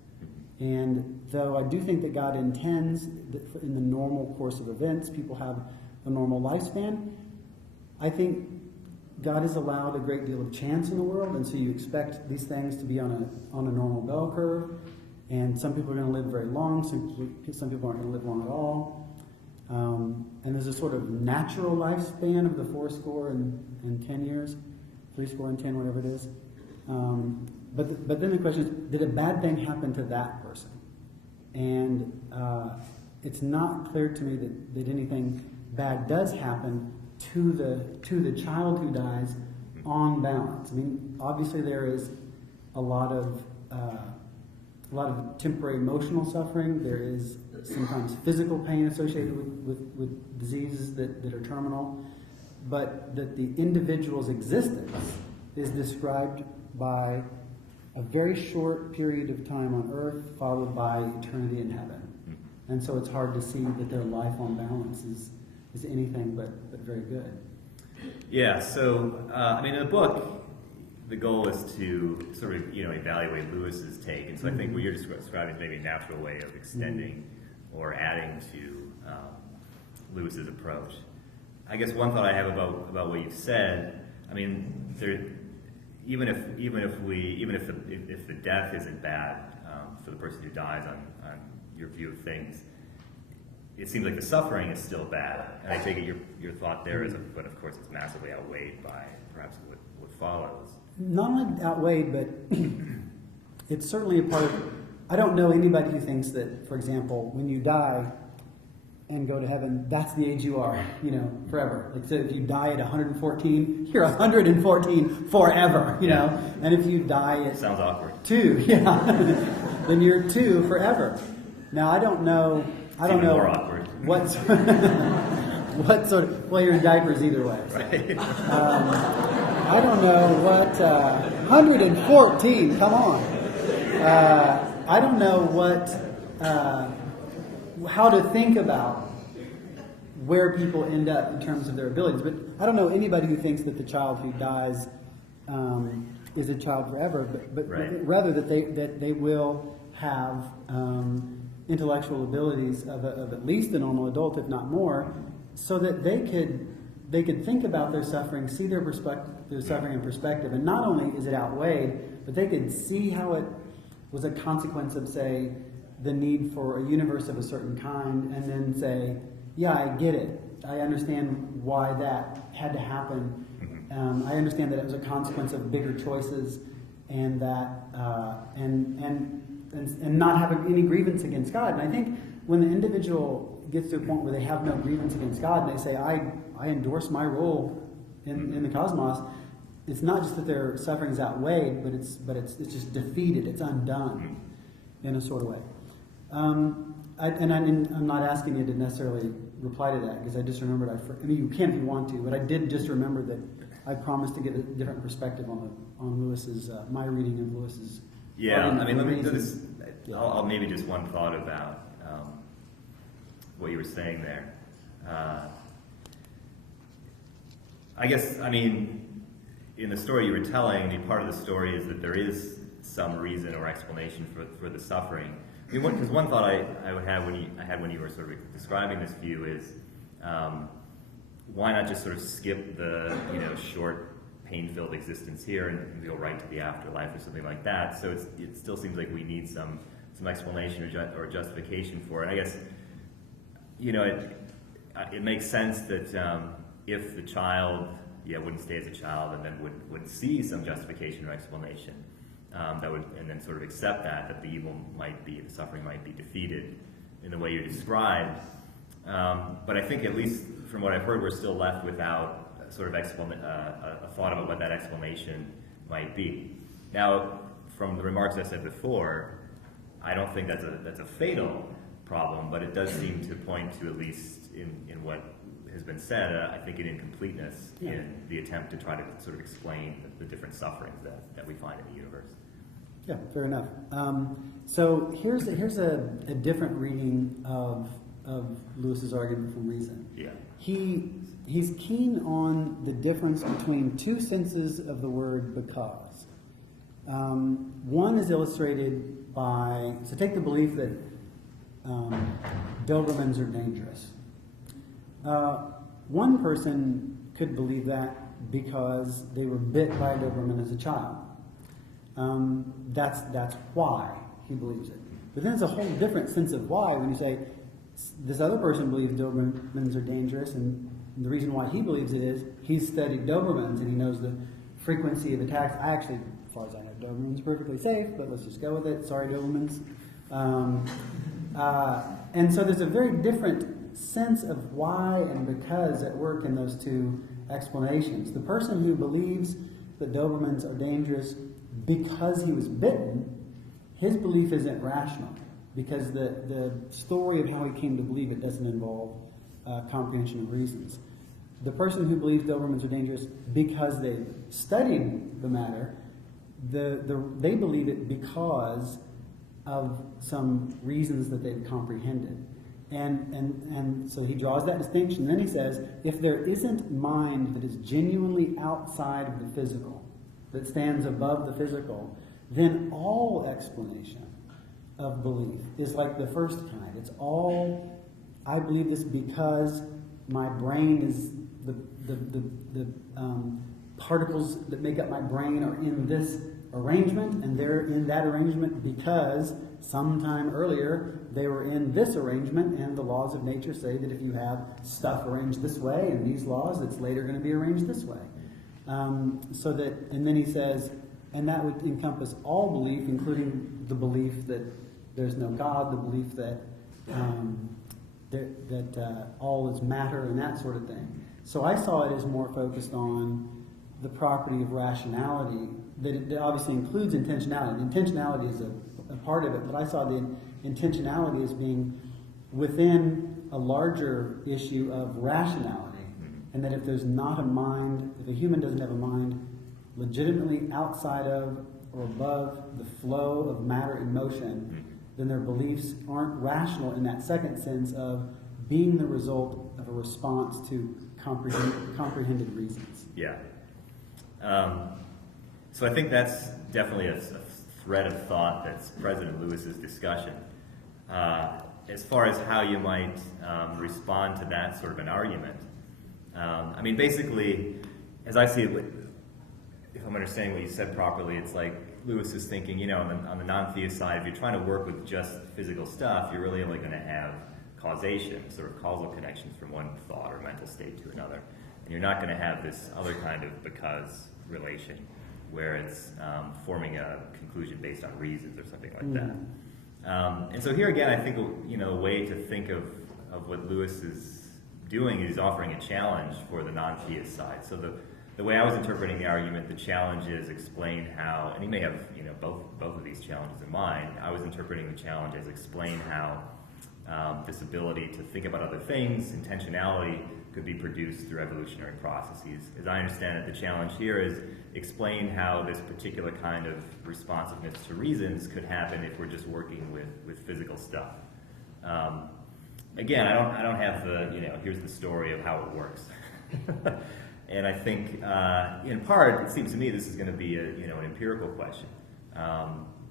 And though I do think that God intends that in the normal course of events, people have a normal lifespan, I think God has allowed a great deal of chance in the world, and so you expect these things to be on a normal bell curve. And some people are going to live very long, some people aren't going to live long at all. And there's a sort of natural lifespan of the 80 and 10 years, 80 and 10, whatever it is. But then the question is, did a bad thing happen to that person? And it's not clear to me that anything bad does happen to the child who dies on balance. I mean, obviously there is a lot of temporary emotional suffering. There is sometimes physical pain associated with diseases that are terminal, but that the individual's existence is described by a very short period of time on earth followed by eternity in heaven. And so it's hard to see that their life on balance is anything but very good. Yeah, so, in the book, the goal is to sort of, evaluate Lewis's take. And so I think what you're describing is maybe a natural way of extending or adding to Lewis's approach. I guess one thought I have about what you've said, even if the death isn't bad for the person who dies on your view of things, it seems like the suffering is still bad. And I take it your thought there is, but of course it's massively outweighed by perhaps what follows. Not only outweighed, but it's certainly a part of. I don't know anybody who thinks that, for example, when you die and go to heaven, that's the age you are, forever. Like, so if you die at 114, you're 114 forever, And if you die at sounds awkward. 2, then you're 2 forever. Now I don't know. More awkward. What sort of? Well, you're in diapers either way. So. Right. I don't know what 114. Come on. I don't know how to think about where people end up in terms of their abilities. But I don't know anybody who thinks that the child who dies is a child forever, but Right. rather that they will have intellectual abilities of at least a normal adult, if not more, so that they could think about their suffering, see their suffering in perspective, and not only is it outweighed, but they could see how it was a consequence of, say, the need for a universe of a certain kind, and then say, yeah, I get it. I understand why that had to happen. I understand that it was a consequence of bigger choices, and that and not having any grievance against God. And I think when the individual gets to a point where they have no grievance against God, and they say, I endorse my role in the cosmos, it's not just that their suffering is outweighed, but it's just defeated. It's undone in a sort of way. I'm not asking you to necessarily reply to that, because I just remembered. I mean, you can if you want to, but I did just remember that I promised to give a different perspective on Lewis's my reading of Lewis's. Yeah, I mean, let me do reasons. this. I'll maybe just one thought about what you were saying there. I guess, I mean, in the story you were telling, I mean, part of the story is that there is some reason or explanation for the suffering. I mean, because one thought I would have when you were sort of describing this view is, why not just sort of skip the short, pain-filled existence here and go right to the afterlife or something like that? So it still seems like we need some explanation or justification for it. I guess it makes sense that if the child wouldn't stay as a child and then would see some justification or explanation, and then sort of accept that the suffering might be defeated in the way you described. But I think, at least from what I've heard, we're still left without sort of a thought about what that explanation might be. Now, from the remarks I said before, I don't think that's a fatal problem, but it does seem to point to, at least in what has been said, I think, an incompleteness in the attempt to try to sort of explain the different sufferings that we find in the universe. Yeah, fair enough. So here's a different reading of Lewis's argument from reason. Yeah. He's keen on the difference between two senses of the word because. One is illustrated by, so take the belief that Dobermans are dangerous. One person could believe that because they were bit by a Doberman as a child. That's why he believes it. But then it's a whole different sense of why when you say this other person believes Dobermans are dangerous, and the reason why he believes it is he's studied Dobermans and he knows the frequency of attacks. I actually, as far as I know, Dobermans are perfectly safe, but let's just go with it. Sorry, Dobermans. And so there's a very different sense of why and because at work in those two explanations. The person who believes that Dobermans are dangerous because he was bitten, his belief isn't rational, because the story of how he came to believe it doesn't involve comprehension of reasons. The person who believes Dobermans are dangerous because they've studied the matter, they believe it because of some reasons that they've comprehended. And so he draws that distinction. Then he says, if there isn't mind that is genuinely outside of the physical, that stands above the physical, then all explanation of belief is like the first kind. It's all, I believe this because my brain is, the particles that make up my brain are in this arrangement, and they're in that arrangement because sometime earlier they were in this arrangement, and the laws of nature say that if you have stuff arranged this way and these laws, it's later going to be arranged this way. And then he says, and that would encompass all belief, including the belief that there's no God, the belief that all is matter and that sort of thing. So I saw it as more focused on the property of rationality, that it obviously includes intentionality. Intentionality is a part of it, but I saw the intentionality as being within a larger issue of rationality. And that if there's not a mind, if a human doesn't have a mind legitimately outside of or above the flow of matter in motion, then their beliefs aren't rational in that second sense of being the result of a response to comprehended reasons. Yeah. So I think that's definitely a thread of thought that's present in Lewis's discussion. As far as how you might respond to that sort of an argument. I mean, basically, as I see it, if I'm understanding what you said properly, it's like Lewis is thinking, on the non-theist side, if you're trying to work with just physical stuff, you're really only going to have causation, sort of causal connections from one thought or mental state to another. And you're not going to have this other kind of because relation where it's forming a conclusion based on reasons or something like that. And so here again, I think, a way to think of what Lewis is doing is offering a challenge for the non-theist side. So the way I was interpreting the argument, the challenge is explain how, and he may have both of these challenges in mind. I was interpreting the challenge as explain how this ability to think about other things, intentionality, could be produced through evolutionary processes. As I understand it, the challenge here is explain how this particular kind of responsiveness to reasons could happen if we're just working with physical stuff. Again, I don't have the, here's the story of how it works. And I think, in part, it seems to me this is going to be an empirical question.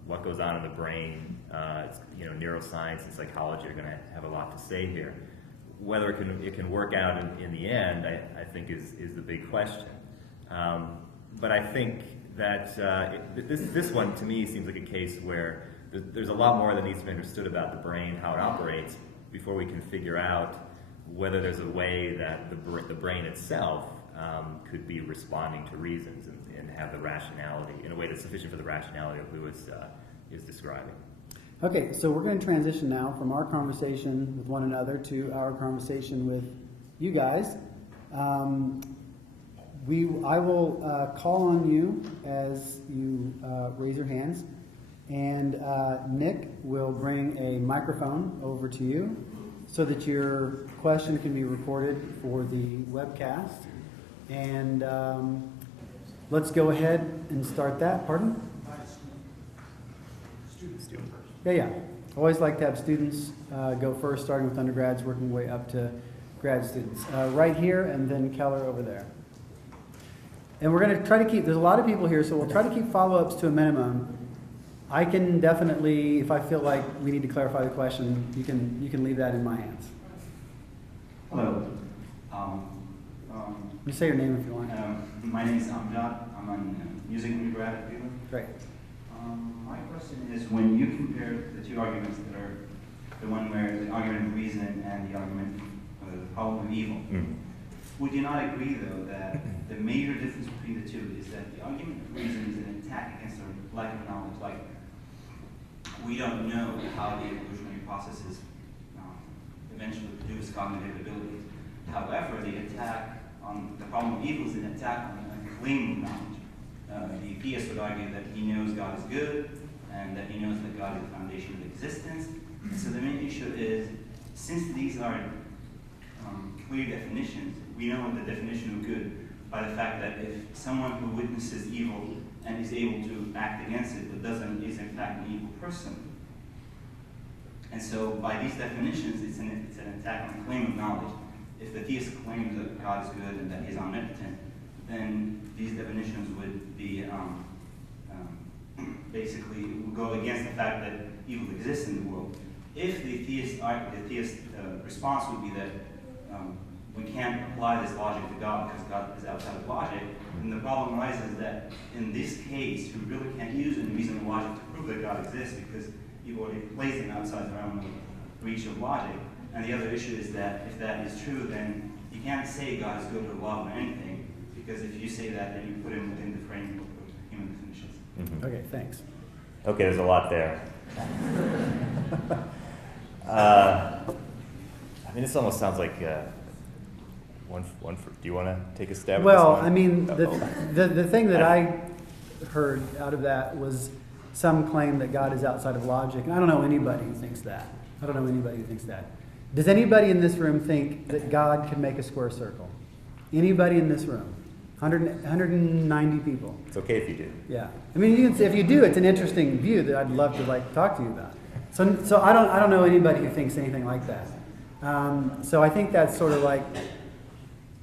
What goes on in the brain, neuroscience and psychology are going to have a lot to say here. Whether it can work out in the end, I think is the big question. But I think that this one, to me, seems like a case where there's a lot more that needs to be understood about the brain, how it operates, before we can figure out whether there's a way that the brain itself could be responding to reasons and have the rationality in a way that's sufficient for the rationality that Lewis is describing. Okay, so we're going to transition now from our conversation with one another to our conversation with you guys. I will call on you as you raise your hands, and Nick will bring a microphone over to you so that your question can be recorded for the webcast. And let's go ahead and start that. Pardon? Student first. Yeah. Always like to have students go first, starting with undergrads, working way up to grad students. Right here, and then Keller over there. And we're going to try to keep, there's a lot of people here, so we'll try to keep follow-ups to a minimum. I can definitely, if I feel like we need to clarify the question, you can leave that in my hands. Hello. You say your name if you want. My name is Amjad. I'm a music undergrad at Wielenberg. Great. My question is, when you compare the two arguments that are the one where the argument of reason and the argument of the problem of evil, would you not agree, though, that the major difference between the two is that the argument of reason is an attack against the lack of knowledge? Like, we don't know how the evolutionary processes eventually produce cognitive abilities. However, the attack on the problem of evil is an attack on a claim of knowledge. The theist would argue that he knows God is good, and that he knows that God is the foundation of existence. And so the main issue is, since these are clear definitions, we know the definition of good by the fact that if someone who witnesses evil and is able to act against it, but doesn't, is in fact an evil person. And so by these definitions, it's an attack on the claim of knowledge. If the theist claims that God is good and that he's omnipotent, then these definitions would be basically go against the fact that evil exists in the world. If the theist response would be that we can't apply this logic to God because God is outside of logic, then the problem arises that in this case, we really can't use any reasonable logic to prove that God exists because you've already placed him outside the realm of reach of logic. And the other issue is that if that is true, then you can't say God is good or love or anything, because if you say that, then you put him within the framework of human definitions. Mm-hmm. Okay, thanks. Okay, there's a lot there. I mean, this almost sounds like one for. Do you want to take a stab? Well, at this one? I mean, the thing that I heard out of that was some claim that God is outside of logic, and I don't know anybody who thinks that. Does anybody in this room think that God can make a square circle? Anybody in this room? 190 people. It's okay if you do. Yeah. I mean, if you do, it's an interesting view that I'd love to talk to you about. So I don't know anybody who thinks anything like that. So I think that's sort of like,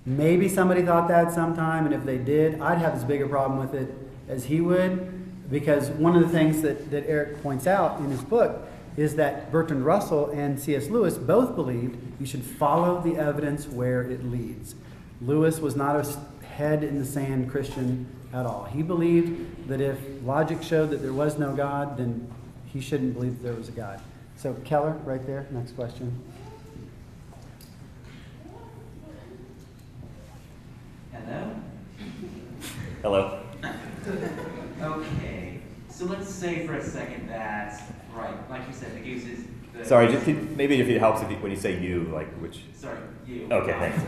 maybe somebody thought that sometime, and if they did, I'd have as big a problem with it as he would, because one of the things that Erik points out in his book is that Bertrand Russell and C.S. Lewis both believed you should follow the evidence where it leads. Lewis was not a head-in-the-sand Christian at all. He believed that if logic showed that there was no God, then he shouldn't believe that there was a God. So Keller, right there, next question. Hello? Hello. Okay, so let's say for a second that, right, like you said, the goose is the... Sorry, just maybe if it helps when you say you, like which... Sorry, you. Okay, thanks.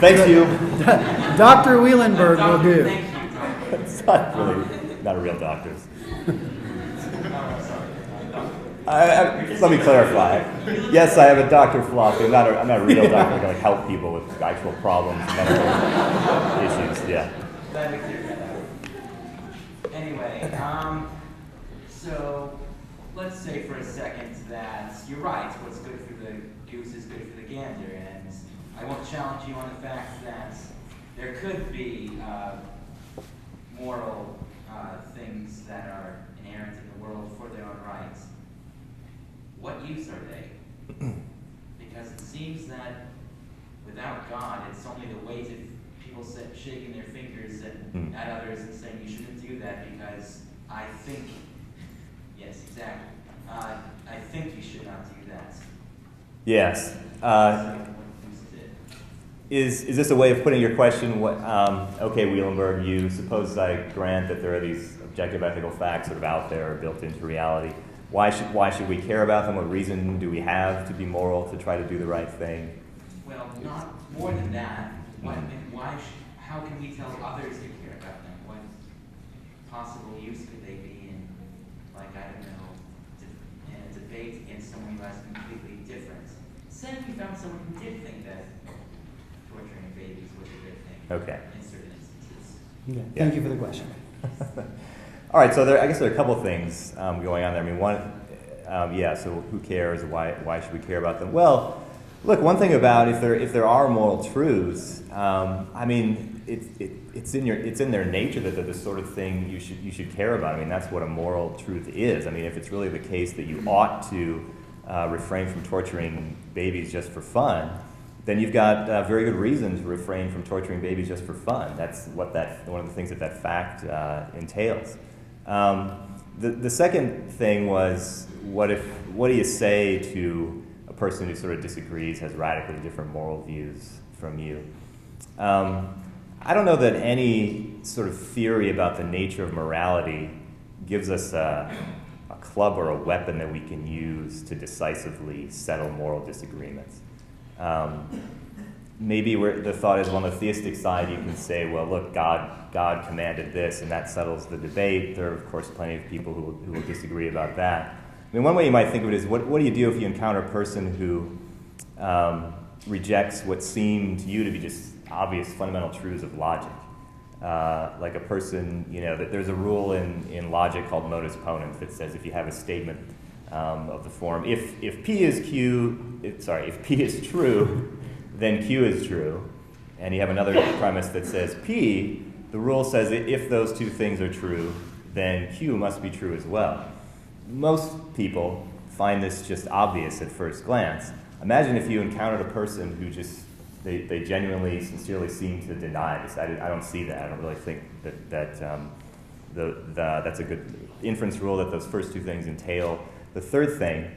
Thanks, you. Dr. Wielenberg will do. Thank you, Doctor. It's not really, not a real doctors. Let me clarify. Yes, I have a doctor of philosophy. I'm not a real doctor. I'm going to help people with actual problems, medical issues. Yeah. Glad we cleared that out. Anyway, so let's say for a second that you're right. What's good for the goose is good for the gander, and I won't challenge you on the fact that there could be moral things that are inherent in the world for their own rights. What use are they? Because it seems that without God, it's only the weight of people shaking their fingers at others and saying, you shouldn't do that because I think, yes, exactly, I think you should not do that. Yes. Is this a way of putting your question? Okay, Wielenberg, you suppose I grant that there are these objective ethical facts sort of out there built into reality. Why should we care about them? What reason do we have to be moral, to try to do the right thing? Well, not more than that. How can we tell others to care about them? What possible use could they be in, like, I don't know, in a debate against someone who has completely different? Say if you found someone who did think that torturing babies was a good thing. Okay. In certain instances. Okay. Yeah. Thank you for the question. All right, so I guess there are a couple of things going on there. I mean, one, so who cares? Why should we care about them? Well, look, one thing about if there are moral truths, I mean, it's in their nature that they're the sort of thing you should care about. I mean, that's what a moral truth is. I mean, if it's really the case that you ought to refrain from torturing babies just for fun, then you've got very good reason to refrain from torturing babies just for fun. That's one of the things that fact entails. The second thing was, what do you say to a person who sort of disagrees, has radically different moral views from you? I don't know that any sort of theory about the nature of morality gives us a club or a weapon that we can use to decisively settle moral disagreements. Maybe the thought is, on the theistic side, you can say, well, look, God commanded this, and that settles the debate. There are, of course, plenty of people who will disagree about that. I mean, one way you might think of it is, what do you do if you encounter a person who rejects what seem to you to be just obvious fundamental truths of logic? Like a person, that there's a rule in logic called modus ponens that says if you have a statement of the form, if P is true, then Q is true, and you have another premise that says P, the rule says if those two things are true, then Q must be true as well. Most people find this just obvious at first glance. Imagine if you encountered a person who they genuinely, sincerely seem to deny this. I don't see that. I don't really think that's a good inference rule that those first two things entail. The third thing,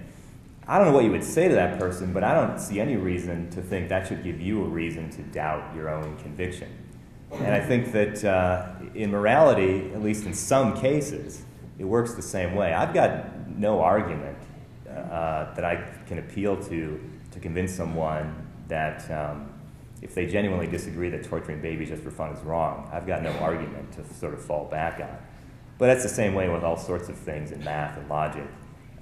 I don't know what you would say to that person, but I don't see any reason to think that should give you a reason to doubt your own conviction. And I think that in morality, at least in some cases, it works the same way. I've got no argument that I can appeal to convince someone that if they genuinely disagree that torturing babies just for fun is wrong, I've got no argument to sort of fall back on. But that's the same way with all sorts of things in math and logic.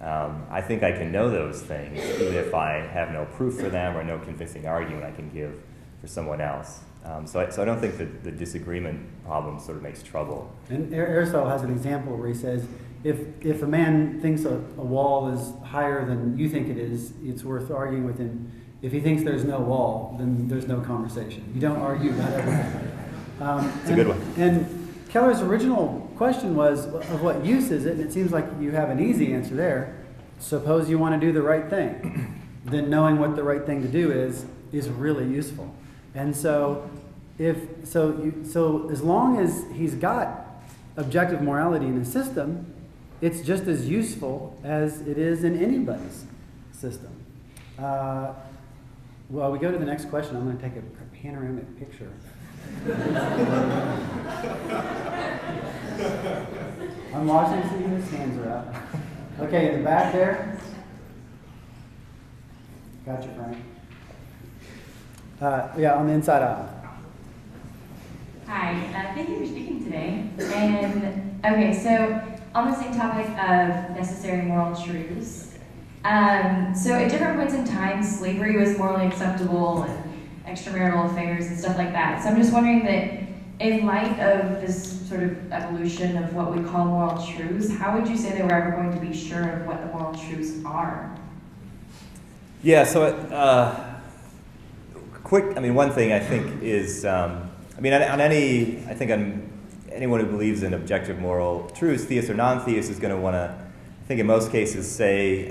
I think I can know those things, even if I have no proof for them or no convincing argument I can give for someone else. So I don't think that the disagreement problem sort of makes trouble. And Aristotle has an example where he says, if a man thinks a wall is higher than you think it is, it's worth arguing with him. If he thinks there's no wall, then there's no conversation. You don't argue about everything. It's a good one. And Keller's original question was, of what use is it? And it seems like you have an easy answer there. Suppose you want to do the right thing. Then knowing what the right thing to do is really useful. And so so as long as he's got objective morality in his system, it's just as useful as it is in anybody's system. Well, we go to the next question. I'm going to take a panoramic picture. I'm watching, see his hands are up. Okay, in the back there. Gotcha, Frank. Yeah, on the inside aisle. Hi, thank you for speaking today. And okay, so on the same topic of necessary moral truths. So at different points in time, slavery was morally acceptable and extramarital affairs and stuff like that. So I'm just wondering that in light of this sort of evolution of what we call moral truths, how would you say that we're ever going to be sure of what the moral truths are? Yeah, so one thing I think is, on anyone who believes in objective moral truths, theist or non-theist, is going to want to, I think in most cases, say,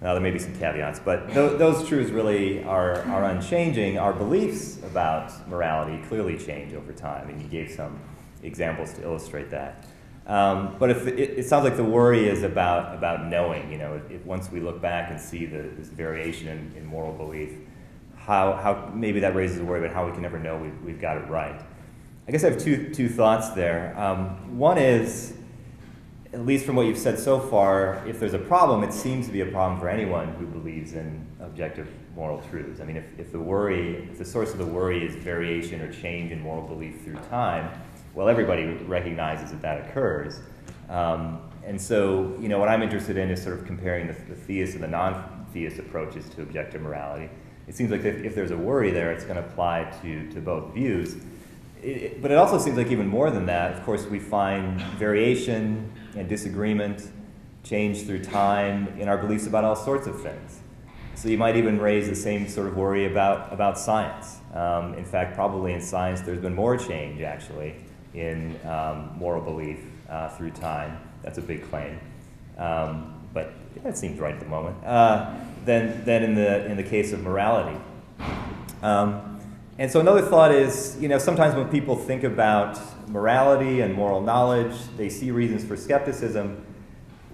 there may be some caveats, but those truths really are unchanging. Our beliefs about morality clearly change over time, and you gave some examples to illustrate that. But if it sounds like the worry is about knowing, if once we look back and see this variation in moral belief, how maybe that raises a worry about how we can never know we've got it right. I guess I have two thoughts there. One is, at least from what you've said so far, if there's a problem, it seems to be a problem for anyone who believes in objective moral truths. I mean, if the source of the worry is variation or change in moral belief through time, well, everybody recognizes that occurs. And so, what I'm interested in is sort of comparing the theist and the non-theist approaches to objective morality. It seems like if there's a worry there, it's going to apply to both views. But it also seems like even more than that. Of course, we find variation and disagreement, change through time in our beliefs about all sorts of things. So you might even raise the same sort of worry about science. In fact, probably in science, there's been more change, actually, in moral belief through time. That's a big claim. But that seems right at the moment. Then in the case of morality. And so another thought is, sometimes when people think about morality and moral knowledge, they see reasons for skepticism.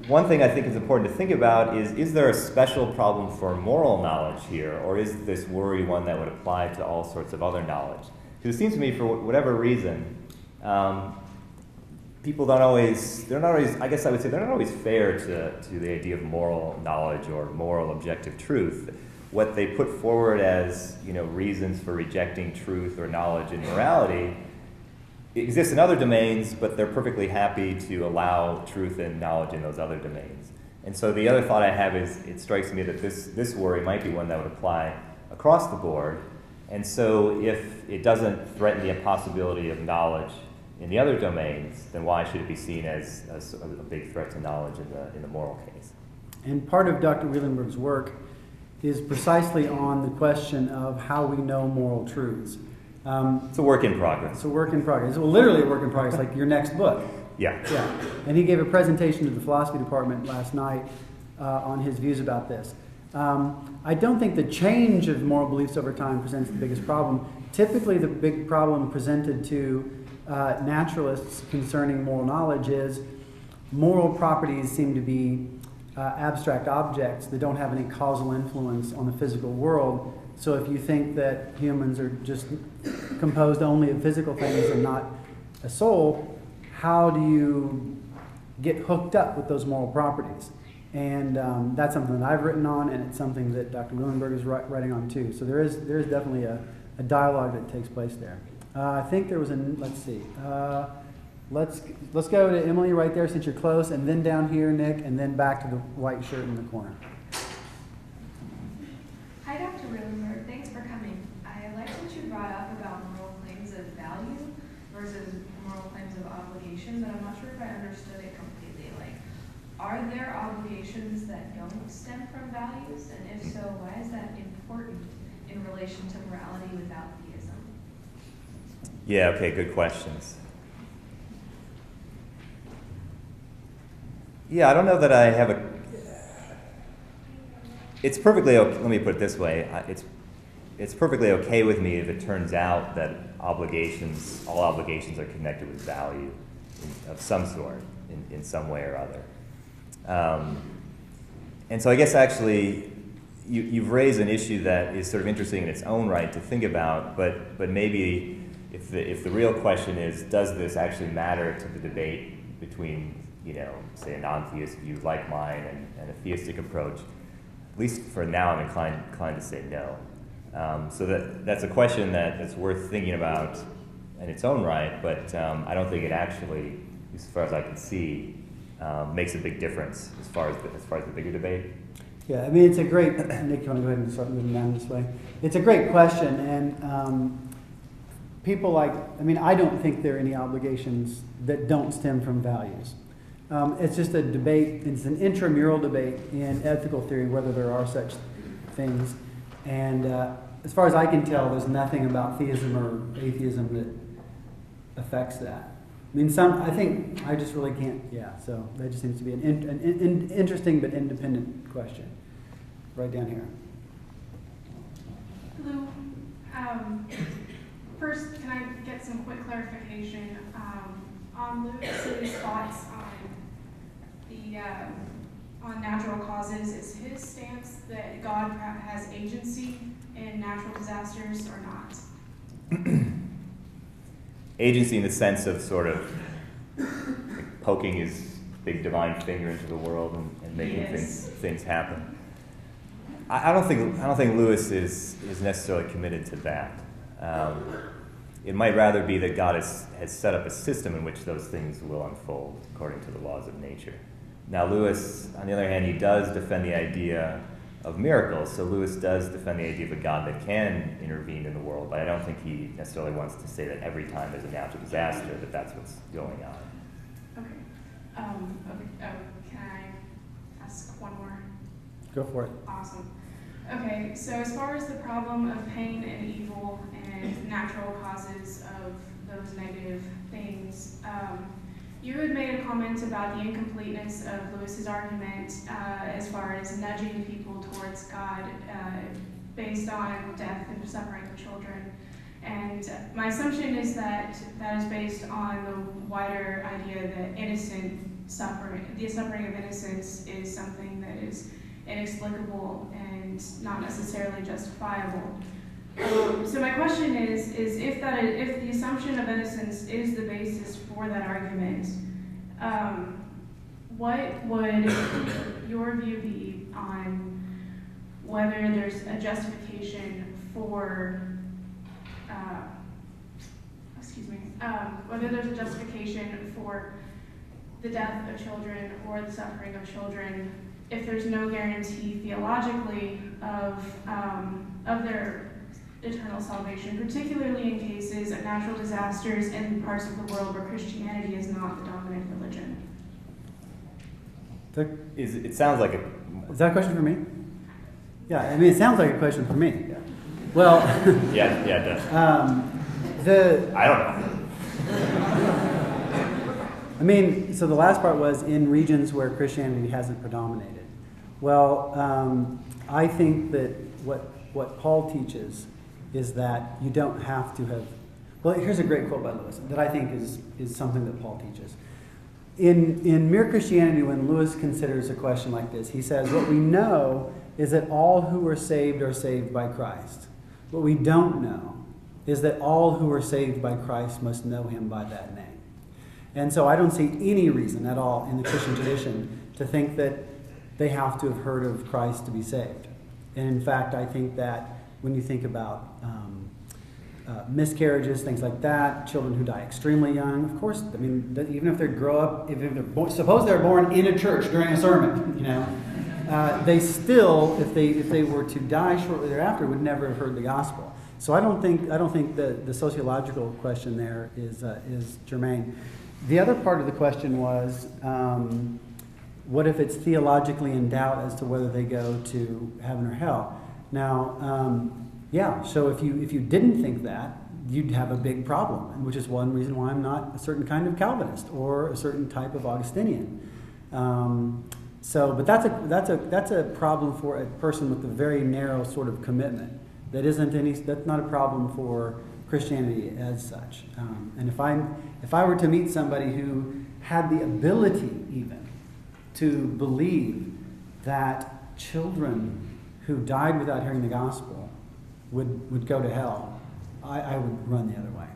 One thing I think is important to think about is there a special problem for moral knowledge here, or is this worry one that would apply to all sorts of other knowledge? Because it seems to me, for whatever reason, people they're not always fair to the idea of moral knowledge or moral objective truth. What they put forward as, reasons for rejecting truth or knowledge and morality exists in other domains, but they're perfectly happy to allow truth and knowledge in those other domains. And so the other thought I have is, it strikes me that this worry might be one that would apply across the board. And so if it doesn't threaten the impossibility of knowledge in the other domains, then why should it be seen as a big threat to knowledge in the moral case? And part of Dr. Wielenberg's work is precisely on the question of how we know moral truths. It's a work in progress. It's a work in progress. Well, literally a work in progress, like your next book. Yeah. And he gave a presentation to the philosophy department last night on his views about this. I don't think the change of moral beliefs over time presents the biggest problem. Typically, the big problem presented to naturalists concerning moral knowledge is moral properties seem to be abstract objects that don't have any causal influence on the physical world. So if you think that humans are just composed only of physical things and not a soul, how do you get hooked up with those moral properties? And that's something that I've written on, and it's something that Dr. Wielenberg is writing on too. So there is definitely a dialogue that takes place there. I think there was let's see. Let's go to Emily right there since you're close, and then down here, Nick, and then back to the white shirt in the corner. Hi, Dr. Wielenberg. Thanks for coming. I liked what you brought up moral claims of obligation, but I'm not sure if I understood it completely. Like, are there obligations that don't stem from values? And if so, why is that important in relation to morality without theism? Yeah, okay, good questions. Yeah, I don't know that I have a... It's perfectly okay, let me put it this way. It's perfectly okay with me if it turns out that all obligations are connected with value of some sort, in some way or other. And so I guess actually you've raised an issue that is sort of interesting in its own right to think about, but maybe if the real question is, does this actually matter to the debate between, say a non-theist view like mine and a theistic approach? At least for now, I'm inclined to say no. So that's a question that's worth thinking about in its own right, but I don't think it actually, as far as I can see, makes a big difference as far as the bigger debate. Yeah, I mean, it's a great, Nick, you want to go ahead and start moving down this way? It's a great question, and people I don't think there are any obligations that don't stem from values. It's just a debate, it's an intramural debate in ethical theory, whether there are such things. And as far as I can tell, there's nothing about theism or atheism that affects that. I mean, I just really can't, so that just seems to be an interesting but independent question. Right down here. Hello. First, can I get some quick clarification on Lewis's thoughts on natural causes? Is his stance that God has agency in natural disasters or not? Agency in the sense of sort of poking his big divine finger into the world and making things happen. I don't think Lewis is necessarily committed to that. It might rather be that God has set up a system in which those things will unfold according to the laws of nature. Now Lewis, on the other hand, he does defend the idea of miracles, so Lewis does defend the idea of a God that can intervene in the world, but I don't think he necessarily wants to say that every time there's a natural disaster that that's what's going on. Okay. Can I ask one more? Go for it. Awesome. Okay, so as far as the problem of pain and evil and natural causes of those negative things, you had made a comment about the incompleteness of Lewis's argument as far as nudging people towards God based on death and suffering of children. And my assumption is that that is based on the wider idea that the suffering of innocence is something that is inexplicable and not necessarily justifiable. So my question is if the assumption of innocence is the basis for that argument, what would your view be on whether there's a justification for the death of children or the suffering of children if there's no guarantee theologically of their eternal salvation, particularly in cases of natural disasters in parts of the world where Christianity is not the dominant religion? It sounds like Is that a question for me? Yeah, I mean, it sounds like a question for me. Yeah. Well, yeah, it does. I don't know. I mean, so the last part was in regions where Christianity hasn't predominated. Well, I think that what Paul teaches is that you don't have to have... Well, here's a great quote by Lewis that I think is something that Paul teaches. In Mere Christianity, when Lewis considers a question like this, he says, what we know is that all who are saved by Christ. What we don't know is that all who are saved by Christ must know him by that name. And so I don't see any reason at all in the Christian tradition to think that they have to have heard of Christ to be saved. And in fact, I think that when you think about miscarriages, things like that, children who die extremely young, of course, I mean, even if they grow up, suppose they're born in a church during a sermon, they still, if they were to die shortly thereafter, would never have heard the gospel. So I don't think the sociological question there is germane. The other part of the question was, what if it's theologically in doubt as to whether they go to heaven or hell? Now, yeah, so if you didn't think that, you'd have a big problem, which is one reason why I'm not a certain kind of Calvinist or a certain type of Augustinian. But that's a problem for a person with a very narrow sort of commitment. That's not a problem for Christianity as such. And if I were to meet somebody who had the ability even to believe that children who died without hearing the gospel would go to hell, I would run the other way.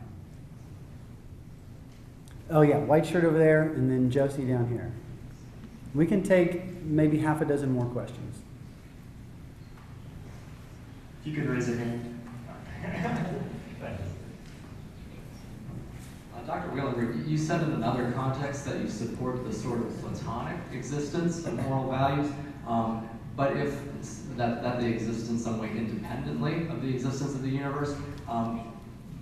Oh yeah, white shirt over there, and then Josie down here. We can take maybe half a dozen more questions. If you could raise your hand. Dr. Wielenberg, you said in another context that you support the sort of Platonic existence of moral values, but if that they exist in some way independently of the existence of the universe,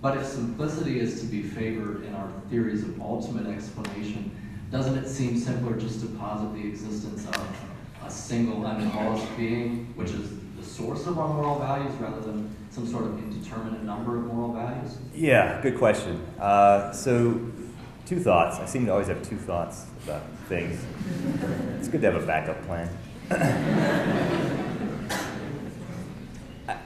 but if simplicity is to be favored in our theories of ultimate explanation, doesn't it seem simpler just to posit the existence of a single unabolished being, which is the source of our moral values, rather than some sort of indeterminate number of moral values? Yeah, good question. So, two thoughts. I seem to always have two thoughts about things. It's good to have a backup plan.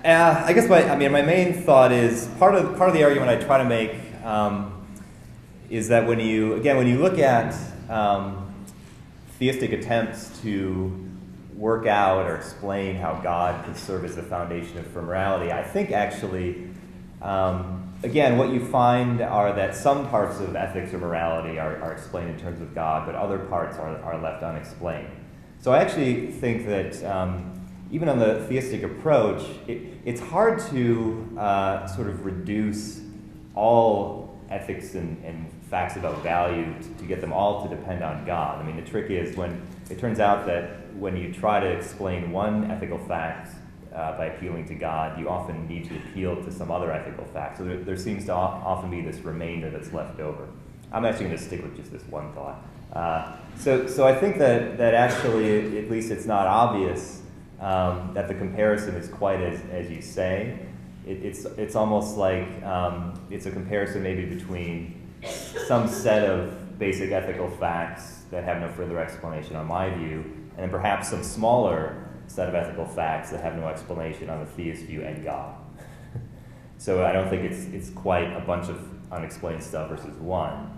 I guess my main thought is part of the argument I try to make is that when you look at theistic attempts to work out or explain how God could serve as the foundation for morality, I think actually, again, what you find are that some parts of ethics or morality are explained in terms of God, but other parts are left unexplained. So I actually think that even on the theistic approach, it's hard to sort of reduce all ethics and facts about value to get them all to depend on God. I mean, the trick is when it turns out that when you try to explain one ethical fact by appealing to God, you often need to appeal to some other ethical fact. So there seems to often be this remainder that's left over. I'm actually going to stick with just this one thought. So I think that actually, at least it's not obvious that the comparison is quite as you say. It's almost like it's a comparison maybe between some set of basic ethical facts that have no further explanation on my view, and then perhaps some smaller set of ethical facts that have no explanation on the theist view and God. So I don't think it's quite a bunch of unexplained stuff versus one.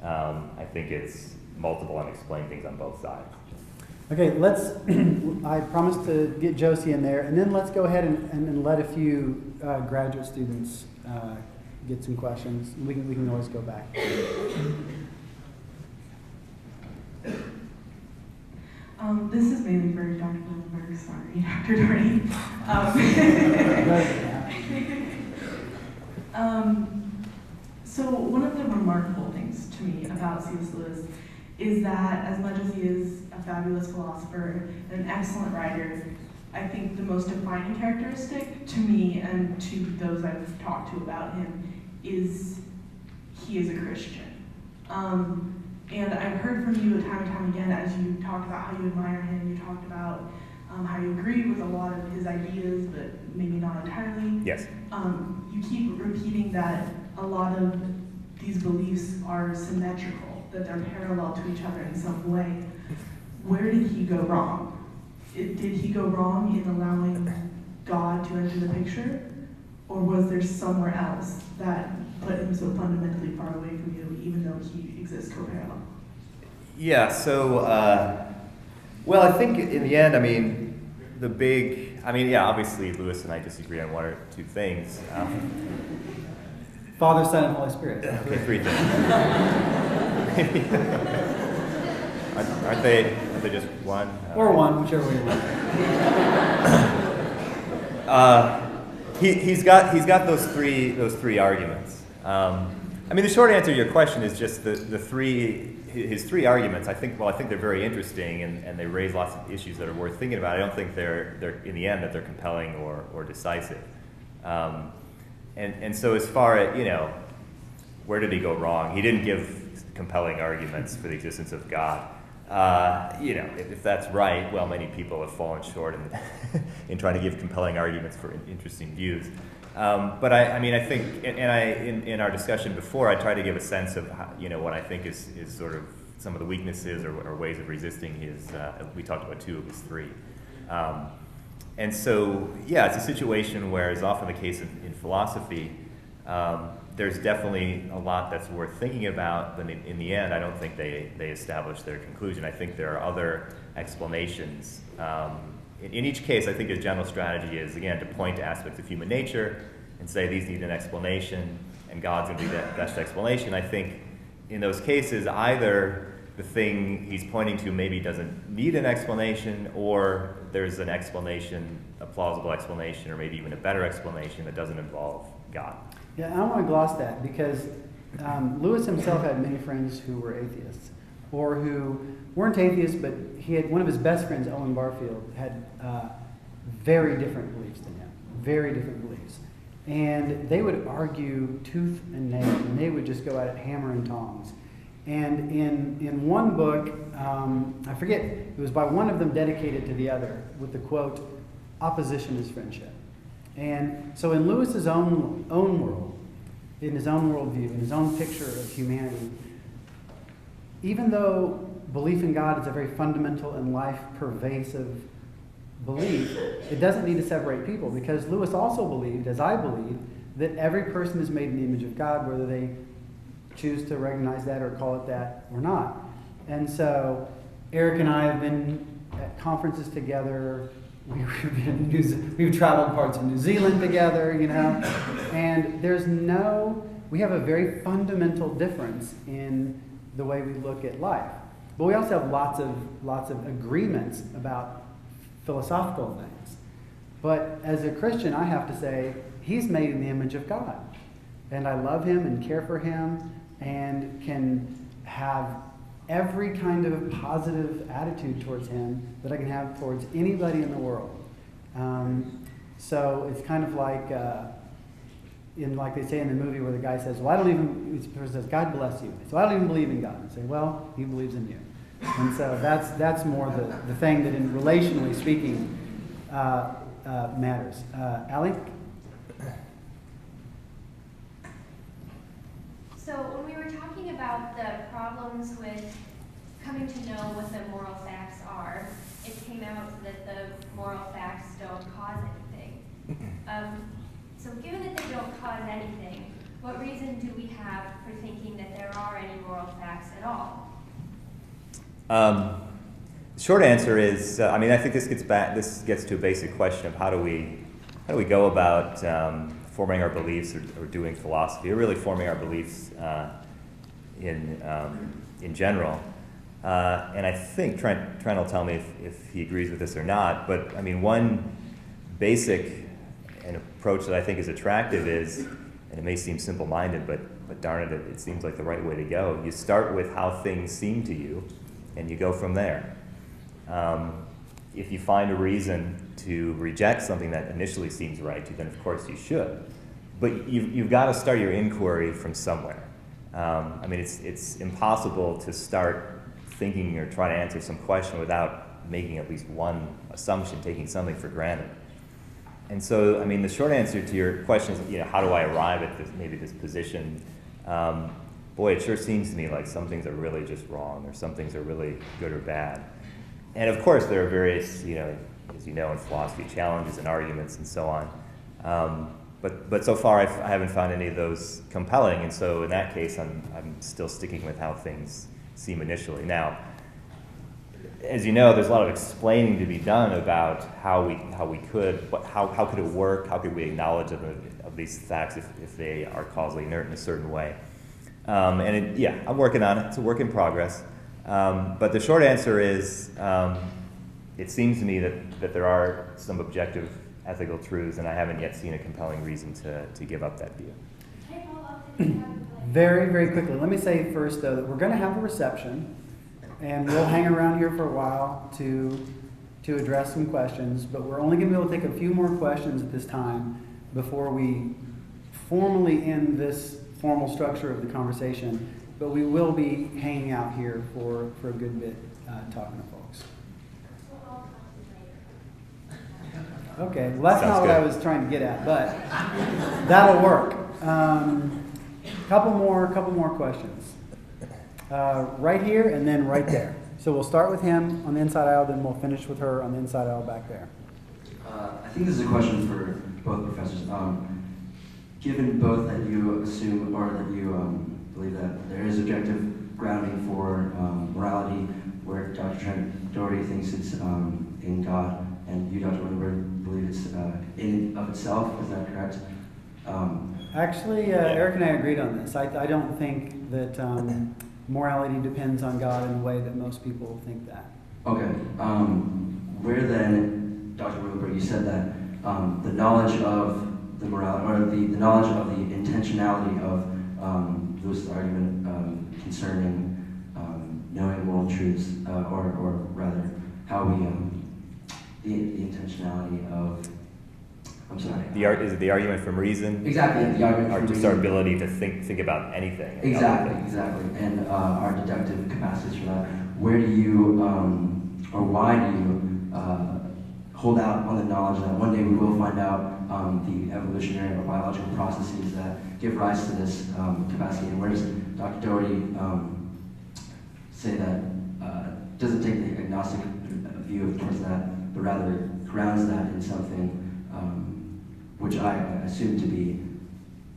I think it's multiple unexplained things on both sides. Okay, I promised to get Josie in there, and then let's go ahead and let a few graduate students get some questions. We can always go back. This is mainly for Dr. Wielenberg, sorry, Dr. Doherty. So one of the remarkable things to me about C.S. Lewis is that as much as he is a fabulous philosopher and an excellent writer, I think the most defining characteristic to me and to those I've talked to about him is he is a Christian. And I've heard from you time and time again as you talked about how you admire him, you talked about how you agree with a lot of his ideas, but maybe not entirely. Yes. You keep repeating that a lot of these beliefs are symmetrical, that they're parallel to each other in some way. Where did he go wrong? Did he go wrong in allowing God to enter the picture? Or was there somewhere else that put him so fundamentally far away from you, even though he exists co-parallel? Yeah, so, well, I think in the end, obviously Lewis and I disagree on one or two things. Father, Son, and Holy Spirit. Okay, three things. Aren't they just one? Or one, whichever way you want. He's got those three arguments. The short answer to your question is just his three arguments. I think they're very interesting and they raise lots of issues that are worth thinking about. I don't think they're in the end that they're compelling or decisive. And so as far as, where did he go wrong? He didn't give compelling arguments for the existence of God. If that's right, well, many people have fallen short in trying to give compelling arguments for interesting views. But I think, in our discussion before, I tried to give a sense of how, what I think is sort of some of the weaknesses or ways of resisting his. We talked about 2 of his 3. And so, it's a situation where, as often the case in philosophy, there's definitely a lot that's worth thinking about, but in the end, I don't think they establish their conclusion. I think there are other explanations. In each case, I think a general strategy is, again, to point to aspects of human nature and say these need an explanation, and God's going to be the best explanation. I think in those cases, either the thing he's pointing to maybe doesn't need an explanation, or there's an explanation, a plausible explanation, or maybe even a better explanation that doesn't involve God. Yeah, I don't want to gloss that, because Lewis himself had many friends who were atheists, or who weren't atheists, but he had one of his best friends, Owen Barfield, had very different beliefs than him, very different beliefs. And they would argue tooth and nail, and they would just go at it hammer and tongs. And in one book, I forget, it was by one of them dedicated to the other, with the quote, "Opposition is friendship." And so in Lewis's own world, in his own worldview, in his own picture of humanity, even though belief in God is a very fundamental and life-pervasive belief, it doesn't need to separate people, because Lewis also believed, as I believe, that every person is made in the image of God, whether they choose to recognize that or call it that or not. And so Erik and I have been at conferences together. We've traveled parts of New Zealand together, and we have a very fundamental difference in the way we look at life. But we also have lots of agreements about philosophical things. But as a Christian, I have to say, he's made in the image of God. And I love him and care for him and can have every kind of positive attitude towards him that I can have towards anybody in the world. So it's kind of like, like they say in the movie where the guy says, the person says, "God bless you." So I don't even believe in God. And say, well, he believes in you. And so that's more the thing that, in relationally speaking, matters. Allie? So when we were talking about the problems with coming to know what the moral facts are, it came out that the moral facts don't cause anything. So given that they don't cause anything, what reason do we have for thinking that there are any moral facts at all? The short answer is, I think this gets to a basic question of how do we go about forming our beliefs or doing philosophy, or really forming our beliefs in general. And I think Trent will tell me if he agrees with this or not, but one basic approach that I think is attractive is, and it may seem simple-minded, but darn it, it seems like the right way to go. You start with how things seem to you, and you go from there. If you find a reason to reject something that initially seems right to you, then of course you should. But you've got to start your inquiry from somewhere. It's impossible to start thinking or try to answer some question without making at least one assumption, taking something for granted. And so, the short answer to your question is, how do I arrive at this position? Boy, it sure seems to me like some things are really just wrong, or some things are really good or bad. And of course, there are various, as you know, in philosophy, challenges and arguments and so on. But so far, I haven't found any of those compelling. And so, in that case, I'm still sticking with how things seem initially. Now, as you know, there's a lot of explaining to be done about how could it work, how could we acknowledge of these facts if they are causally inert in a certain way. I'm working on it. It's a work in progress. But the short answer is, it seems to me that there are some objective ethical truths, and I haven't yet seen a compelling reason to give up that view. Very, very quickly. Let me say first, though, that we're going to have a reception, and we'll hang around here for a while to address some questions, but we're only going to be able to take a few more questions at this time before we formally end this formal structure of the conversation, but we will be hanging out here for a good bit, talking to folks. Okay, well, that's not what I was trying to get at, but that'll work. Couple more questions. Right here and then right there. So we'll start with him on the inside aisle, then we'll finish with her on the inside aisle back there. I think this is a question for both professors. Given both that you assume or that you believe that there is objective grounding for morality, where Dr. Trent Doherty thinks it's in God, and you, Dr. Wielenberg, believe it's in and of itself, is that correct? Actually, Eric and I agreed on this. I don't think that morality depends on God in a way that most people think that. Okay. Where then, Dr. Wielenberg, you said that the knowledge of the morality, or the knowledge of the intentionality of Lewis's argument concerning knowing moral truths, or rather, how we the intentionality of. I'm sorry. Is it the argument from reason? Exactly, the argument from reason. Just our ability to think about anything. Exactly, and our deductive capacities for that. Where do you, or why do you hold out on the knowledge that one day we will find out the evolutionary or biological processes that give rise to this capacity? And where does Dr. Doherty say that doesn't take the agnostic view towards that, but rather grounds that in something which I assume to be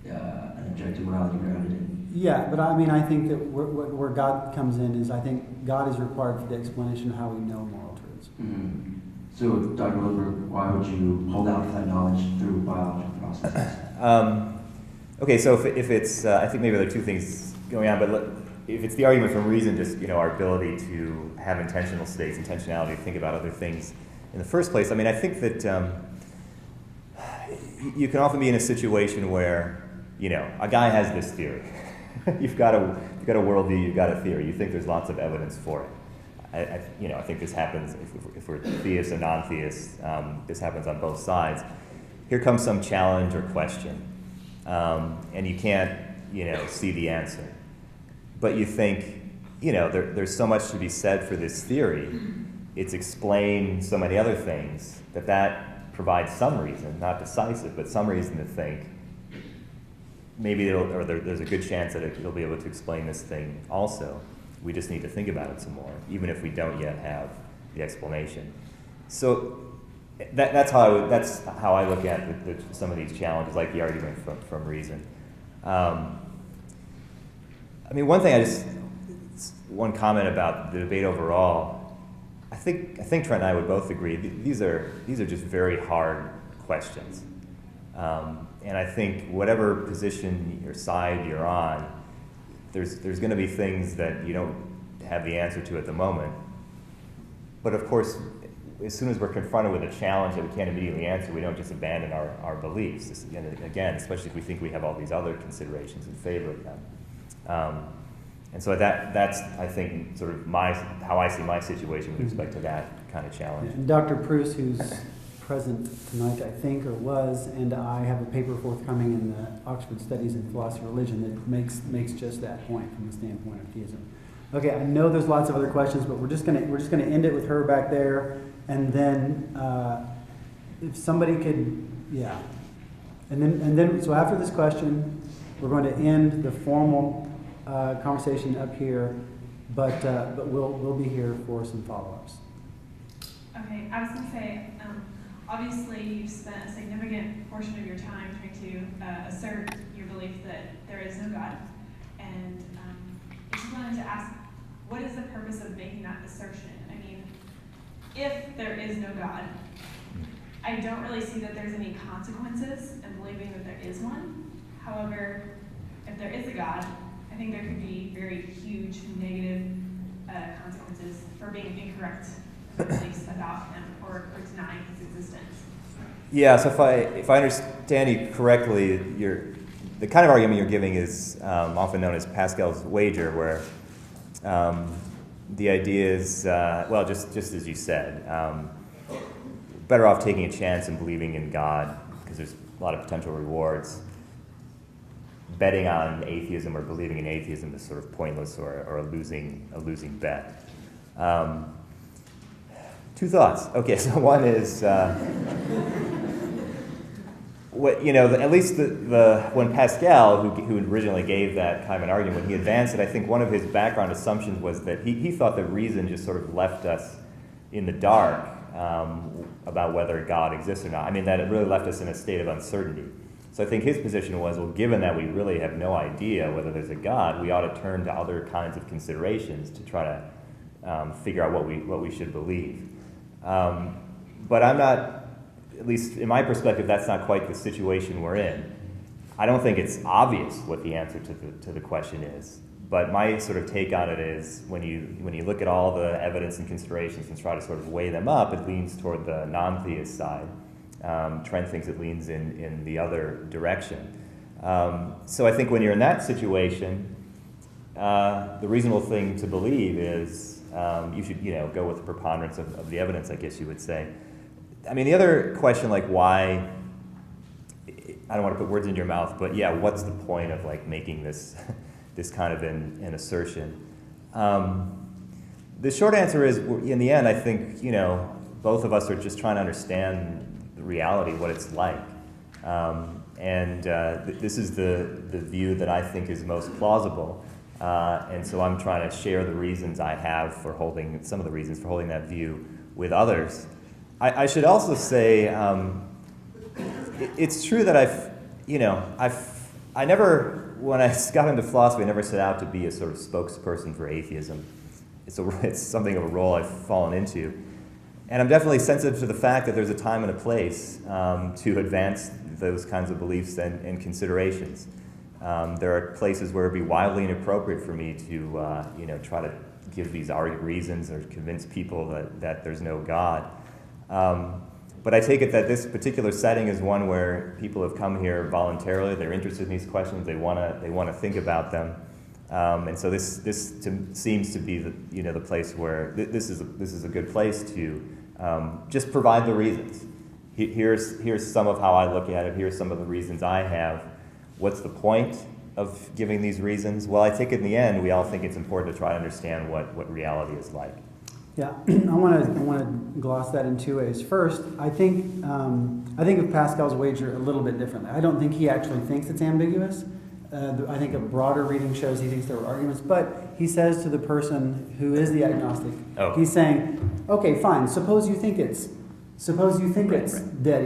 an objective morality grounded in? Yeah, but I mean, I think that where God comes in is, I think God is required for the explanation of how we know moral truths. Mm-hmm. So, Dr. Wielenberg, why would you hold out for that knowledge through biological processes? Okay, so if it's, I think maybe there are two things going on, but if it's the argument from reason, just our ability to have intentional states, intentionality, to think about other things in the first place. I mean, I think that you can often be in a situation where a guy has this theory. you've got a worldview, you've got a theory. You think there's lots of evidence for it. I think this happens if we're theists and non-theists. This happens on both sides. Here comes some challenge or question, and you can't, see the answer. But you think, there's so much to be said for this theory. It's explained so many other things that provides some reason, not decisive, but some reason to think maybe there's a good chance that it'll be able to explain this thing also. We just need to think about it some more, even if we don't yet have the explanation. So that's how I look at some of these challenges, like the argument from reason. I mean, one comment about the debate overall. I think Trent and I would both agree these are just very hard questions, and I think whatever position or side you're on, there's going to be things that you don't have the answer to at the moment. But of course, as soon as we're confronted with a challenge that we can't immediately answer, we don't just abandon our beliefs. And again, especially if we think we have all these other considerations in favor of them. And so that's, I think, sort of how I see my situation with respect to that kind of challenge. And Dr. Pruce, who's present tonight, I think, or was, and I have a paper forthcoming in the Oxford Studies in Philosophy of Religion that makes just that point from the standpoint of theism. Okay, I know there's lots of other questions, but we're just gonna end it with her back there, and then if somebody could, yeah, and then so after this question, we're going to end the formal conversation up here, but we'll be here for some follow-ups. Okay, I was going to say, obviously you've spent a significant portion of your time trying to assert your belief that there is no God, and I just wanted to ask, what is the purpose of making that assertion? I mean, if there is no God, I don't really see that there's any consequences in believing that there is one. However, if there is a God, I think there could be very huge negative consequences for being incorrect beliefs about him or denying his existence. Yeah, so if I understand you correctly, the kind of argument you're giving is often known as Pascal's wager, where the idea is, just as you said, better off taking a chance and believing in God because there's a lot of potential rewards. betting on atheism or believing in atheism is sort of pointless or a losing bet. Two thoughts. Okay, so one is, at least when Pascal, who originally gave that kind of an argument, when he advanced it, I think one of his background assumptions was that he thought that reason just sort of left us in the dark about whether God exists or not. I mean, that it really left us in a state of uncertainty. So I think his position was, well, given that we really have no idea whether there's a God, we ought to turn to other kinds of considerations to try to figure out what we should believe. But I'm not, at least in my perspective, that's not quite the situation we're in. I don't think it's obvious what the answer to the question is. But my sort of take on it is when you look at all the evidence and considerations and try to sort of weigh them up, it leans toward the non-theist side. Trent thinks it leans in the other direction. So I think when you're in that situation, the reasonable thing to believe is you should go with the preponderance of the evidence, I guess you would say. I mean, the other question, like why, I don't want to put words in your mouth, but yeah, what's the point of like making this kind of an assertion? The short answer is, in the end, I think, both of us are just trying to understand the reality, what it's like. This is the view that I think is most plausible. And so I'm trying to share the reasons I have for some of the reasons for holding that view with others. I should also say, it's true that I never, when I got into philosophy, I never set out to be a sort of spokesperson for atheism. It's something of a role I've fallen into. And I'm definitely sensitive to the fact that there's a time and a place to advance those kinds of beliefs and considerations. There are places where it would be wildly inappropriate for me to try to give these reasons or convince people that there's no God. But I take it that this particular setting is one where people have come here voluntarily. They're interested in these questions. They want to think about them. And so this seems to be the place where this is a good place to just provide the reasons. Here's some of how I look at it. Here's some of the reasons I have. What's the point of giving these reasons? Well, I think in the end, we all think it's important to try to understand what reality is like. Yeah, I want to gloss that in two ways. First, I think of Pascal's wager a little bit differently. I don't think he actually thinks it's ambiguous. I think a broader reading shows he thinks there were arguments, but he says to the person who is the agnostic, he's saying, okay, fine, suppose you think it's dead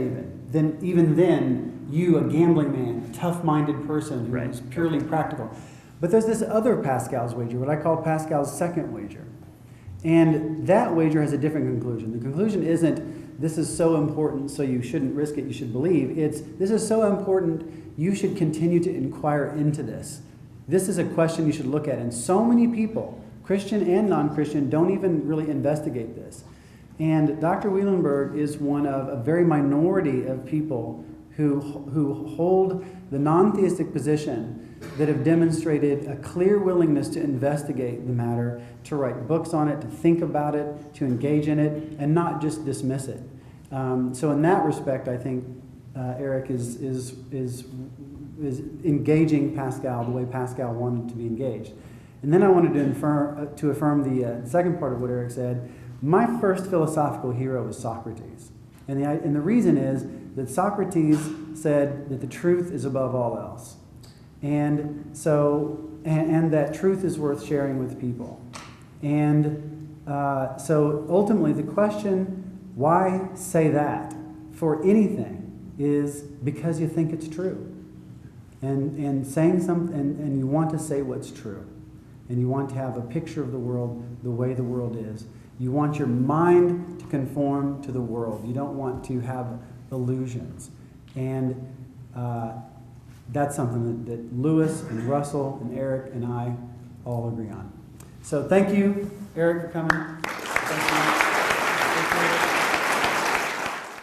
even then, you, a gambling man, a tough-minded person who's purely practical. But there's this other Pascal's wager, what I call Pascal's second wager. And that wager has a different conclusion. The conclusion isn't, this is so important, so you shouldn't risk it, you should believe. It's, this is so important, you should continue to inquire into this. This is a question you should look at. And so many people, Christian and non-Christian, don't even really investigate this. And Dr. Wielenberg is one of a very minority of people who hold the non-theistic position that have demonstrated a clear willingness to investigate the matter, to write books on it, to think about it, to engage in it, and not just dismiss it. So in that respect, I think Erik is engaging Pascal the way Pascal wanted to be engaged. And then I wanted to affirm the second part of what Erik said. My first philosophical hero was Socrates. And the reason is that Socrates said that the truth is above all else. And that truth is worth sharing with people. And so ultimately the question, why say that for anything, is because you think it's true. And saying something, and you want to say what's true. And you want to have a picture of the world the way the world is. You want your mind to conform to the world. You don't want to have illusions. And that's something that Lewis and Russell and Erik and I all agree on. So thank you, Erik, for coming.